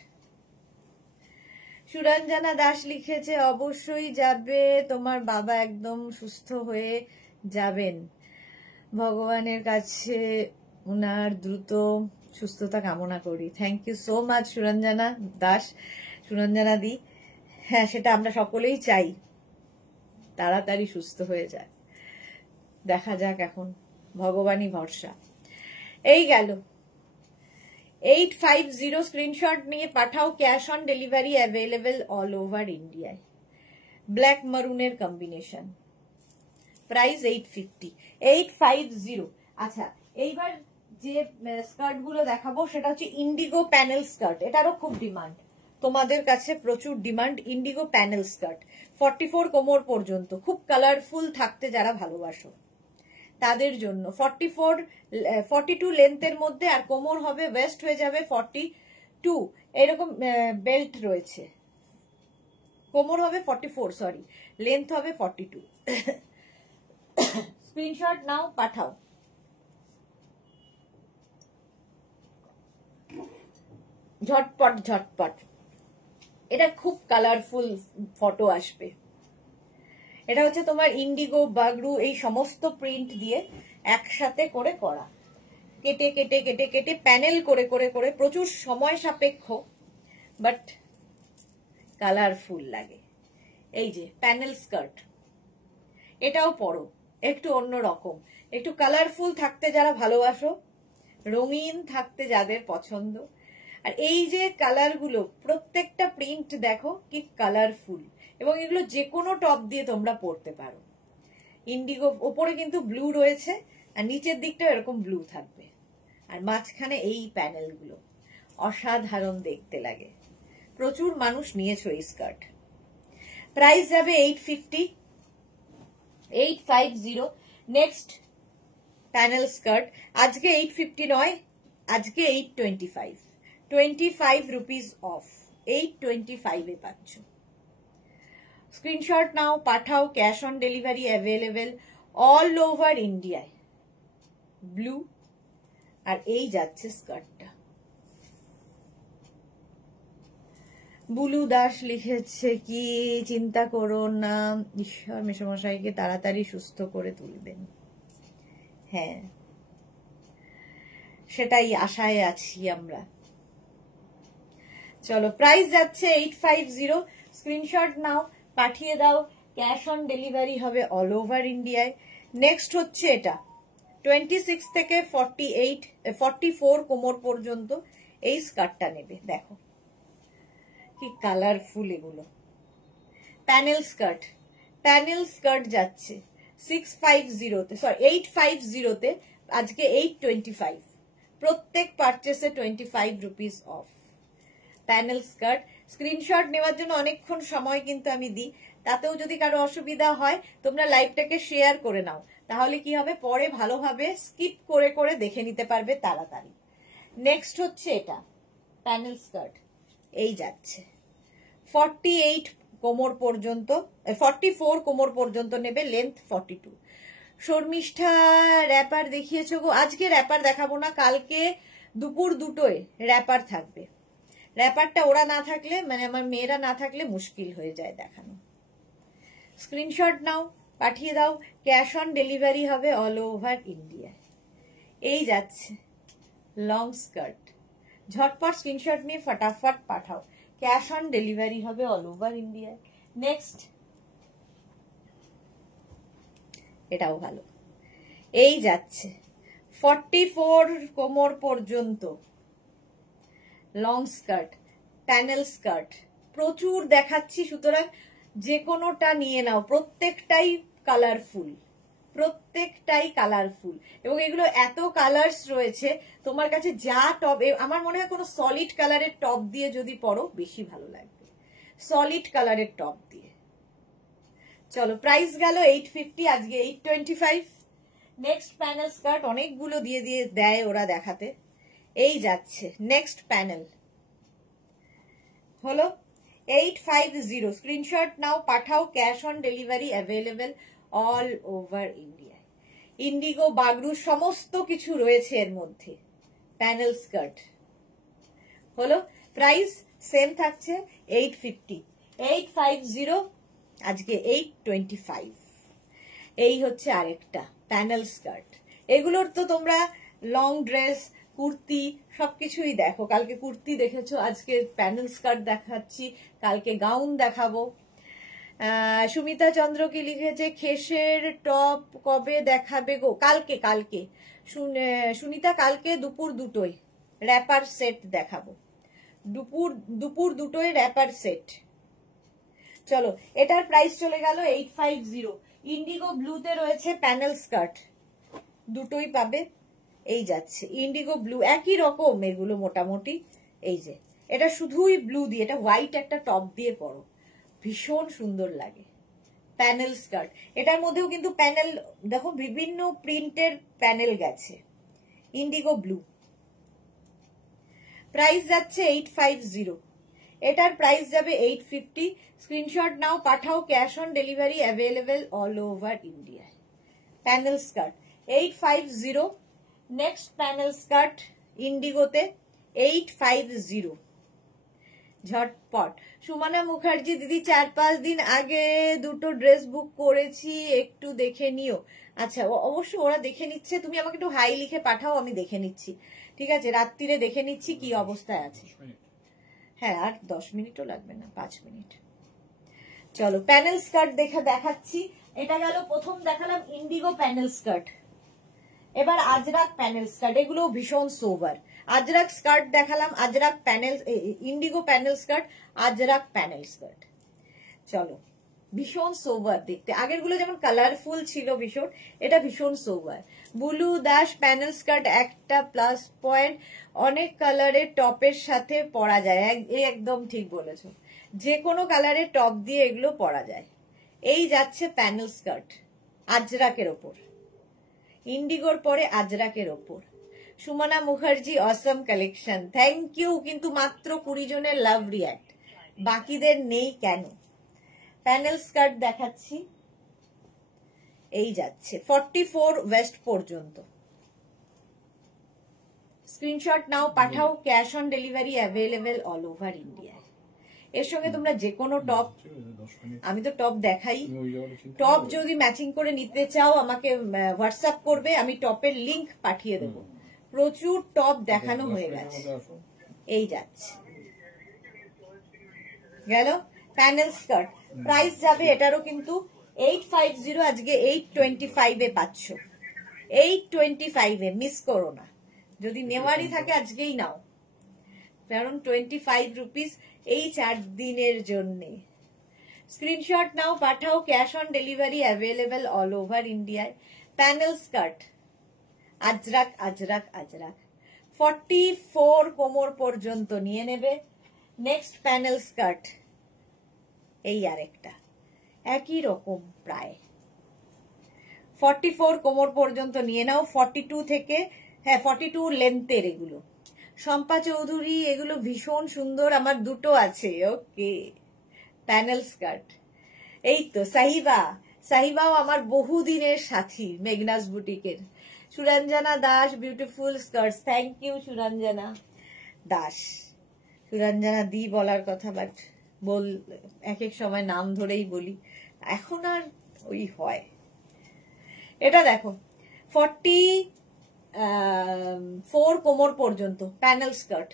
সুরঞ্জনা দাস লিখেছে, অবশ্যই যাবে, তোমার বাবা একদম সুস্থ হয়ে যাবেন, ভগবানের কাছে উনার দ্রুত সুস্থতা কামনা করি। Thank you so much Suranjana Das, Suranjana di. হ্যাঁ, সেটা আমরা সকলেই চাই, তাড়াতাড়ি সুস্থ হয়ে যায়। দেখা যাক, এখন ভগবানই ভরসা। এই গেল 850, স্ক্রিনশট নিয়ে পাঠাও, cash on delivery available all over ইন্ডিয়ায়। ব্ল্যাক মারুনের কম্বিনেশন, প্রাইস 850। আচ্ছা, এইবার যে স্কার্ট গুলো দেখাবো সেটা হচ্ছে ইন্ডিগো প্যানেল স্কার্ট। এটারও খুব ডিমান্ড, তোমাদের কাছে প্রচুর ডিমান্ড। ইন্ডিগো প্যানেল স্কার্ট 44 কোমর পর্যন্ত, খুব কালারফুল থাকতে যারা ভালোবাসো তাদের জন্য। 42 লেন্থের মধ্যে, আর কোমর হবে ওয়েস্ট হয়ে যাবে 42, এরকম বেল্ট রয়েছে। কোমর হবে 44, সরি, লেন্থ হবে 42। স্ক্রিনশট নাও, পাঠাও। ঝটপট এটা খুব কালারফুল ফটো আসবে। এটা হচ্ছে তোমার ইন্ডিগো, বাগরু, এই সমস্ত প্রিন্ট দিয়ে একসাথে করে করা, কেটে কেটে কেটে কেটে প্যানেল করে করে করে, প্রচুর সময় সাপেক্ষ, বাট কালারফুল লাগে। এই যে প্যানেল স্কার্ট, এটাও পরো, একটু অন্য রকম, একটু কালারফুল থাকতে যারা ভালোবাসো, রঙিন থাকতে যাদের পছন্দ। আর এই যে কালারগুলো, প্রত্যেকটা প্রিন্ট দেখো কি কালারফুল, এবং এগুলো যে কোনো টপ দিয়ে তোমরা পরতে পারো। ইন্ডিগো, ওপরে কিন্তু ব্লু রয়েছে, আর নিচের দিকটা এরকম ব্লু থাকবে, আর মাঝখানে এই প্যানেলগুলো, অসাধারণ দেখতে লাগে। প্রচুর মানুষ নিয়েছো এই স্কার্ট। প্রাইস যাবে 850। নেক্সট প্যানেল স্কার্ট, আজকে 850 নয়, আজকে 825, 25 রুপিস অফ, 825 এ পাচ্ছ। স্ক্রিনশট নাও, পাঠাও, cash on delivery available all over ইন্ডিয়ায়। ব্লু, আর এই যাচ্ছে স্কার্টটা, বুলু দাস লিখেছে কি, চিন্তা করো না, ঈশ্বর মেশমশাইকে তাড়াতাড়ি সুস্থ করে তুলবেন। হ্যাঁ, সেটাই আশায় আছি আমরা। চলো, প্রাইস যাচ্ছে 850। স্ক্রিনশট নাও, পাঠিয়ে দাও। ক্যাশ অন ডেলিভারি হবে অল ওভার ইন্ডিয়ায়। নেক্সট হচ্ছে এটা 26 থেকে 44 কোমর পর্যন্ত এই স্কার্টটা নেবে। দেখো কি কালারফুল এগুলো। প্যানেল স্কার্ট যাচ্ছে 650-তে, সরি 850-তে, আজকে 825। প্রত্যেক পারচেসে 25 rupees of. Panel skirt screenshot নেওয়ার জন্য অনেকক্ষণ সময় কিন্তু আমি দিই, তাতেও যদি কারো অসুবিধা হয় তোমরা লাইভটাকে শেয়ার করে নাও, তাহলে কি হবে পরে ভালোভাবে স্কিপ করে করে দেখে নিতে পারবে তাড়াতাড়ি। নেক্সট হচ্ছে এটা প্যানেল স্কার্ট, এই যাচ্ছে 44 কোমর পর্যন্ত নেবে, লেন্থ 42। শর্মিষ্ঠা র্যাপার দেখিয়েছো গো, আজকে র্যাপার দেখাবো না, কালকে দুপুর 2টোয় র্যাপার থাকবে। র্যাপারটা ওরা না থাকলে, মানে আমার মেয়েরা না থাকলে মুশকিল হয়ে যায় দেখানো। স্ক্রিনশট নাও, পাঠিয়ে দাও। ক্যাশ অন ডেলিভারি হবে অল ওভার ইন্ডিয়া। এই যাচ্ছে লং স্কার্ট, ঝটপট স্ক্রিনশট নিয়ে ফটাফট পাঠাও। ক্যাশ অন ডেলিভারি হবে অল ওভার ইন্ডিয়া। নেক্সট এটাও ভালো, এই যাচ্ছে 44 কোমর পর্যন্ত লং স্কার্ট, প্যানেল স্কার্ট প্রচুর দেখাচ্ছি, সুতরাং যে কোনোটা নিয়ে নাও। প্রত্যেকটাই কালারফুল এবং এগুলো এত কালার্স রয়েছে, তোমার কাছে যা টপ, আমার মনে হয় কোনো সলিড কালারের টপ দিয়ে যদি পরো বেশি ভালো লাগবে, সলিড কালারের টপ দিয়ে। চলো, প্রাইস গেল 850, আজকে 825। নেক্সট প্যানেল স্কার্ট, অনেকগুলো দিয়ে দেয় ওরা দেখাতে। এই যাচ্ছে নেক্সট প্যানেল, হলো 850। স্ক্রিনশট নাও, পাঠাও। Cash on delivery available all over India. Indigo, Bagru সমস্ত কিছু রয়েছে এর মধ্যে। প্যানেল স্কার্ট হলো, প্রাইস সেম থাকছে 850, আজকে 825। এই হচ্ছে আরেকটা প্যানেল স্কার্ট। এগুলোর তো তোমরা লং ড্রেস, কুর্তি সবকিছুই দেখো। কালকে কুর্তি দেখেছো, আজকে প্যানেল স্কার্ট দেখাচ্ছি, কালকে গাউন দেখাবো। সুমিতা চন্দ্র কি লিখেছে, খেসের টপ কবে দেখাবে গো? কালকে সুনিতা, কালকে দুপুর 2টোয় র্যাপার সেট দেখাবো। দুপুর 2টোয় র্যাপার সেট। চলো, এটার প্রাইস চলে গেল 850। ইন্ডিগো ব্লুতে রয়েছে প্যানেল স্কার্ট, দুটোই পাবে। এই যাচ্ছে ইন্ডিগো ব্লু, একই রকম এগুলো মোটামুটি। এই যে এটা শুধুই ব্লু দিয়ে, এটা হোয়াইট একটা টপ দিয়ে পরো, ভীষণ সুন্দর লাগে। প্যানেল স্কার্ট, এটার মধ্যেও কিন্তু প্যানেল দেখো, বিভিন্ন প্রিন্টের প্যানেল গেছে। ইন্ডিগো ব্লু, প্রাইস যাচ্ছে 850। এটার প্রাইস যাবে 850। স্ক্রিনশট নাও, পাঠাও। Cash on delivery available all over India. Panel skirt 850। Next panel skirt ইন্ডিগোতে 850, ঝটপট। সুমনা মুখার্জি দিদি, 4-5 দিন আগে 2টো ড্রেস বুক করেছি, একটু দেখে নিও। আচ্ছা, অবশ্য ওরা দেখে নিচ্ছে, তুমি আমাকে একটু হাই লিখে পাঠাও, আমি দেখে নিচ্ছি। ঠিক আছে, রাত্রিরে দেখে নিচ্ছি কি অবস্থায় আছে। হ্যাঁ, আর 10 মিনিটও লাগবে না, 5 মিনিট। চলো, প্যানেল স্কার্ট দেখাচ্ছি। এটা গেল প্রথম, দেখালাম ইন্ডিগো প্যানেল স্কার্ট। এবার আজরাক প্যানেল স্কার্ট, এগুলো ভীষণ সোবার। আজরাক স্কার্ট দেখালাম, Ajrak panel, Indigo panel skirt, Ajrak panel skirt. চলো, ভীষণ সোবার দেখতে। আগেরগুলো যেমন কালারফুল ছিল ভীষণ, এটা ভীষণ সোবার। বুলু দাস প্যানেল স্কার্ট, একটা প্লাস পয়েন্ট, অনেক কালারের টপের সাথে পরা যায়। একদম ঠিক বলেছো, যে কোনো কালারের টপ দিয়ে এগুলো পরা যায়। এই যাচ্ছে প্যানেল স্কার্ট আজরাকের ওপর, ইন্ডিগোর পরে আজরাকের ওপর। সুমনা মুখার্জি, অসম কালেকশন, থ্যাংক ইউ। কিন্তু মাত্র 20 জনের লাভ রিয়াক্ট, বাকিদের নেই কেন? প্যানেল স্কার্ট দেখাচ্ছি, এই যাচ্ছে 44 ওয়েস্ট পর্যন্ত। স্ক্রিনশট নাও, পাঠাও। Cash on delivery available all over India. এর সঙ্গে তোমরা যে কোনো টপ, 10 মিনিট আমি তো টপ দেখাই, তুমি ওই জায়গাটা চিন্তা টপ করো। যদি ম্যাচিং করে নিতে চাও আমাকে হোয়াটসঅ্যাপ করবে, আমি টপের লিংক পাঠিয়ে দেবো। প্রচুর টপ দেখানো 10 হয়ে মিনিটের গেছে। মধ্যে আসো। এই যাচ্ছে গেল প্যানেল স্কার্ট। প্রাইস যাবে এটারও কিন্তু 850, আজকে 825 এ পাচ্ছ। 825 এ মিস করো না, যদি নেওয়ারই থাকে আজকেই নাও, কারণ 25 রুপিস এই 4 দিনের জন্যে। স্ক্রিনশট নাও, পাঠাও, cash on delivery available all over ইন্ডিয়ায়। প্যানেল স্কার্ট আজরাক আজরাক আজরাক 44 কোমর পর্যন্ত নিয়ে নেবে। নেক্সট প্যানেল স্কার্ট, এই আরেকটা একই রকম প্রায় 44 কোমর পর্যন্ত নিয়ে নাও। 42 থেকে, হ্যাঁ 42 লেন্থের এগুলো। শম্পা চৌধুরী, এগুলো ভীষণ সুন্দর, আমার দুটো আছে। Okay, panel skirt. এই তো সাহিবা, সাহিবাও আমার বহুদিনের সাথী মেঘনাস বুটিকের। Suranjana Das, beautiful skirts. Thank you Suranjana Das. Suranjana di বলার কথা, বাট বল এক এক সময় নাম ধরেই বলি, এখন আর ওই হয়। এটা দেখো 44 কোমর পর্যন্ত প্যানেল স্কার্ট।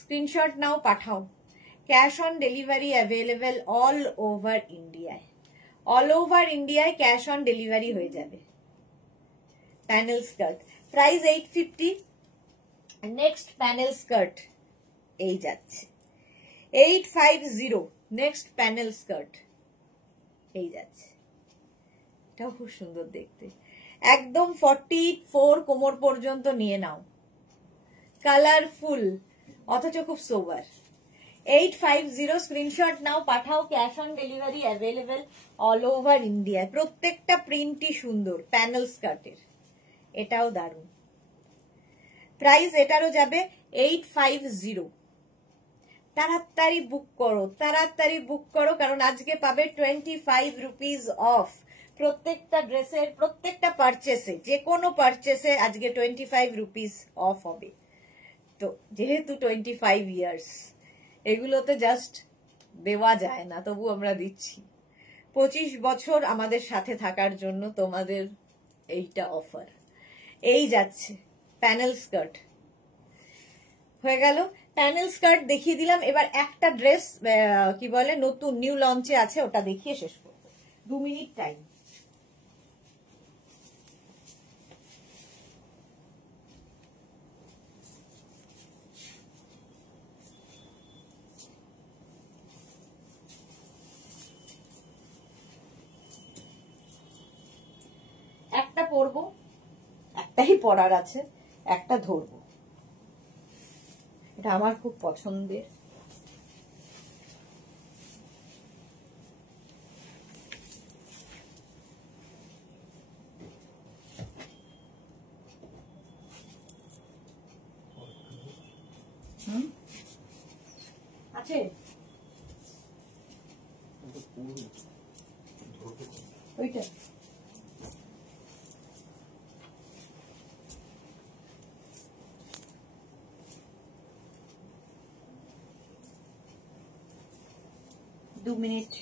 স্ক্রিনশট নাও, পাঠাও। Cash on delivery available all over ইন্ডিয়ায়। অল ওভার ইন্ডিয়ায় ক্যাশ অন ডেলিভারি হয়ে যাবে। Panel skirt price 850। Next panel skirt এই যাচ্ছে 850। নেক্সট প্যানেল স্কার্ট এই যাচ্ছে, এটাও খুব সুন্দর দেখতে। একদম 44 কোমর পর্যন্ত নিয়ে নাও, কালারফুল অথচ খুব সোবার। 850 স্ক্রিনশট নাও, পাঠাও। Cash on delivery available all over ইন্ডিয়ায়। প্রত্যেকটা প্রিন্টই সুন্দর প্যানেল স্কার্টের, এটাও দারুণ। প্রাইস এটারও যাবে 850। তাড়াতাড়ি বুক করো, তাড়াতাড়ি বুক করো, কারণ আজকে পাবে 25 রুপিস অফ। প্রত্যেকটা ড্রেসের, প্রত্যেকটা পারচেসে, যে কোনো পারচেসে আজকে 25 রুপিস অফ হবে। তো যেহেতু 25 ইয়ার্স, এগুলোতে জাস্ট দেওয়া যায় না, তবু আমরা দিচ্ছি। 25 বছর আমাদের সাথে থাকার জন্য তোমাদের এইটা অফার। এই যাচ্ছে প্যানেল স্কার্ট। হয়ে গেল প্যানেল স্কার্ট দেখিয়ে দিলাম। এবার একটা ড্রেস কি বলে নতুন নিউ লঞ্চে আছে, ওটা দেখিয়ে শেষ করবো। 2 মিনিট টাইম। একটা পরবো, একটাই পরার আছে, একটা ধরবো। এটা আমার খুব পছন্দের। আছে ওইটা, দু মিনিট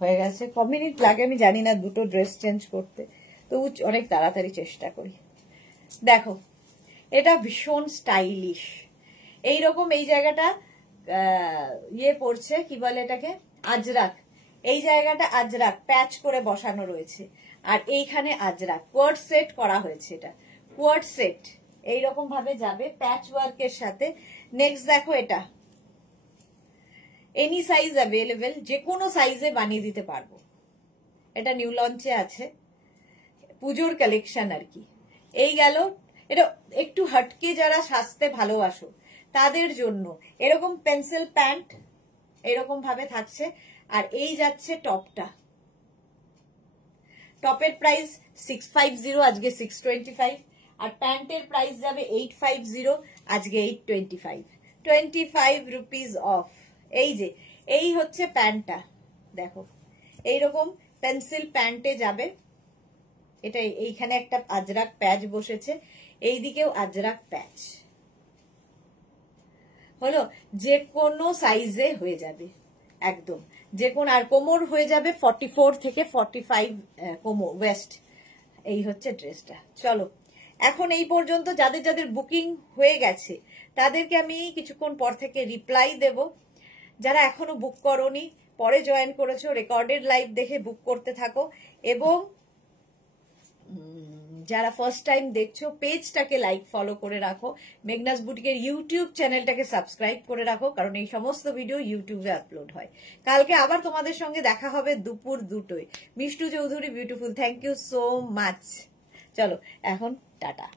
হয়ে গেছে। ক মিনিট লাগে আমি জানি না দুটো ড্রেস চেঞ্জ করতে, তবু অনেক তাড়াতাড়ি চেষ্টা করি। দেখো এটা ভীষণ স্টাইলিশ। এইরকম এই জায়গাটা ইয়ে পড়ছে, কি বলে এটাকে, আজরাক। এই জায়গাটা আজরাক প্যাচ করে বসানো রয়েছে, আর এইখানে আজরাক কোয়ার্ড সেট করা হয়েছে। এটা কোয়ার্ড সেট এইরকম ভাবে যাবে প্যাচ ওয়ার্কের সাথে। নেক্সট দেখো, এটা এনি সাইজ অ্যাভেলেবেল, যে কোনো সাইজে বানিয়ে দিতে পারবো। এটা নিউ লঞ্চে আছে, পুজোর কালেকশন আর কি। এই গেল, এটা একটু হটকে যারা সাজতে ভালোবাসো তাদের জন্য এরকম পেন্সিল প্যান্ট এরকম ভাবে থাকছে। আর এই যাচ্ছে টপটা, টপের প্রাইস 650, আজকে 625। আর প্যান্টের প্রাইস যাবে 850, আজকে 825। 25 রুপিস অফ। এই যে এই হচ্ছে প্যান্টটা, দেখো এইরকম পেন্সিল প্যান্টে যাবে। এটা এইখানে একটা আজরাক প্যাচ বসেছে, এই দিকেও আজরাক প্যাচ। হলো, যে কোনো সাইজে হয়ে যাবে একদম, যে কোন, আর কোমর হয়ে যাবে 44 থেকে 45 কোমর ওয়েস্ট। এই হচ্ছে ড্রেসটা। চলো এখন এই পর্যন্ত যাদের যাদের বুকিং হয়ে গেছে তাদেরকে আমি কিছুক্ষণ পর থেকে রিপ্লাই দেব। যারা এখনো বুক করোনি, পরে জয়েন করেছো, রেকর্ডেড লাইভ দেখে বুক করতে থাকো, এবং যারা ফার্স্ট টাইম দেখছো পেজটাকে লাইক ফলো করে রাখো, মেঘনাস বুটিকের ইউটিউব চ্যানেলটাকে সাবস্ক্রাইব করে রাখো, কারণ এই সমস্ত ভিডিও ইউটিউবে আপলোড হয়। কালকে আবার তোমাদের সঙ্গে দেখা হবে দুপুর 2টোয়। Mishtu Chowdhury beautiful, thank you so much. চলো এখন টাটা।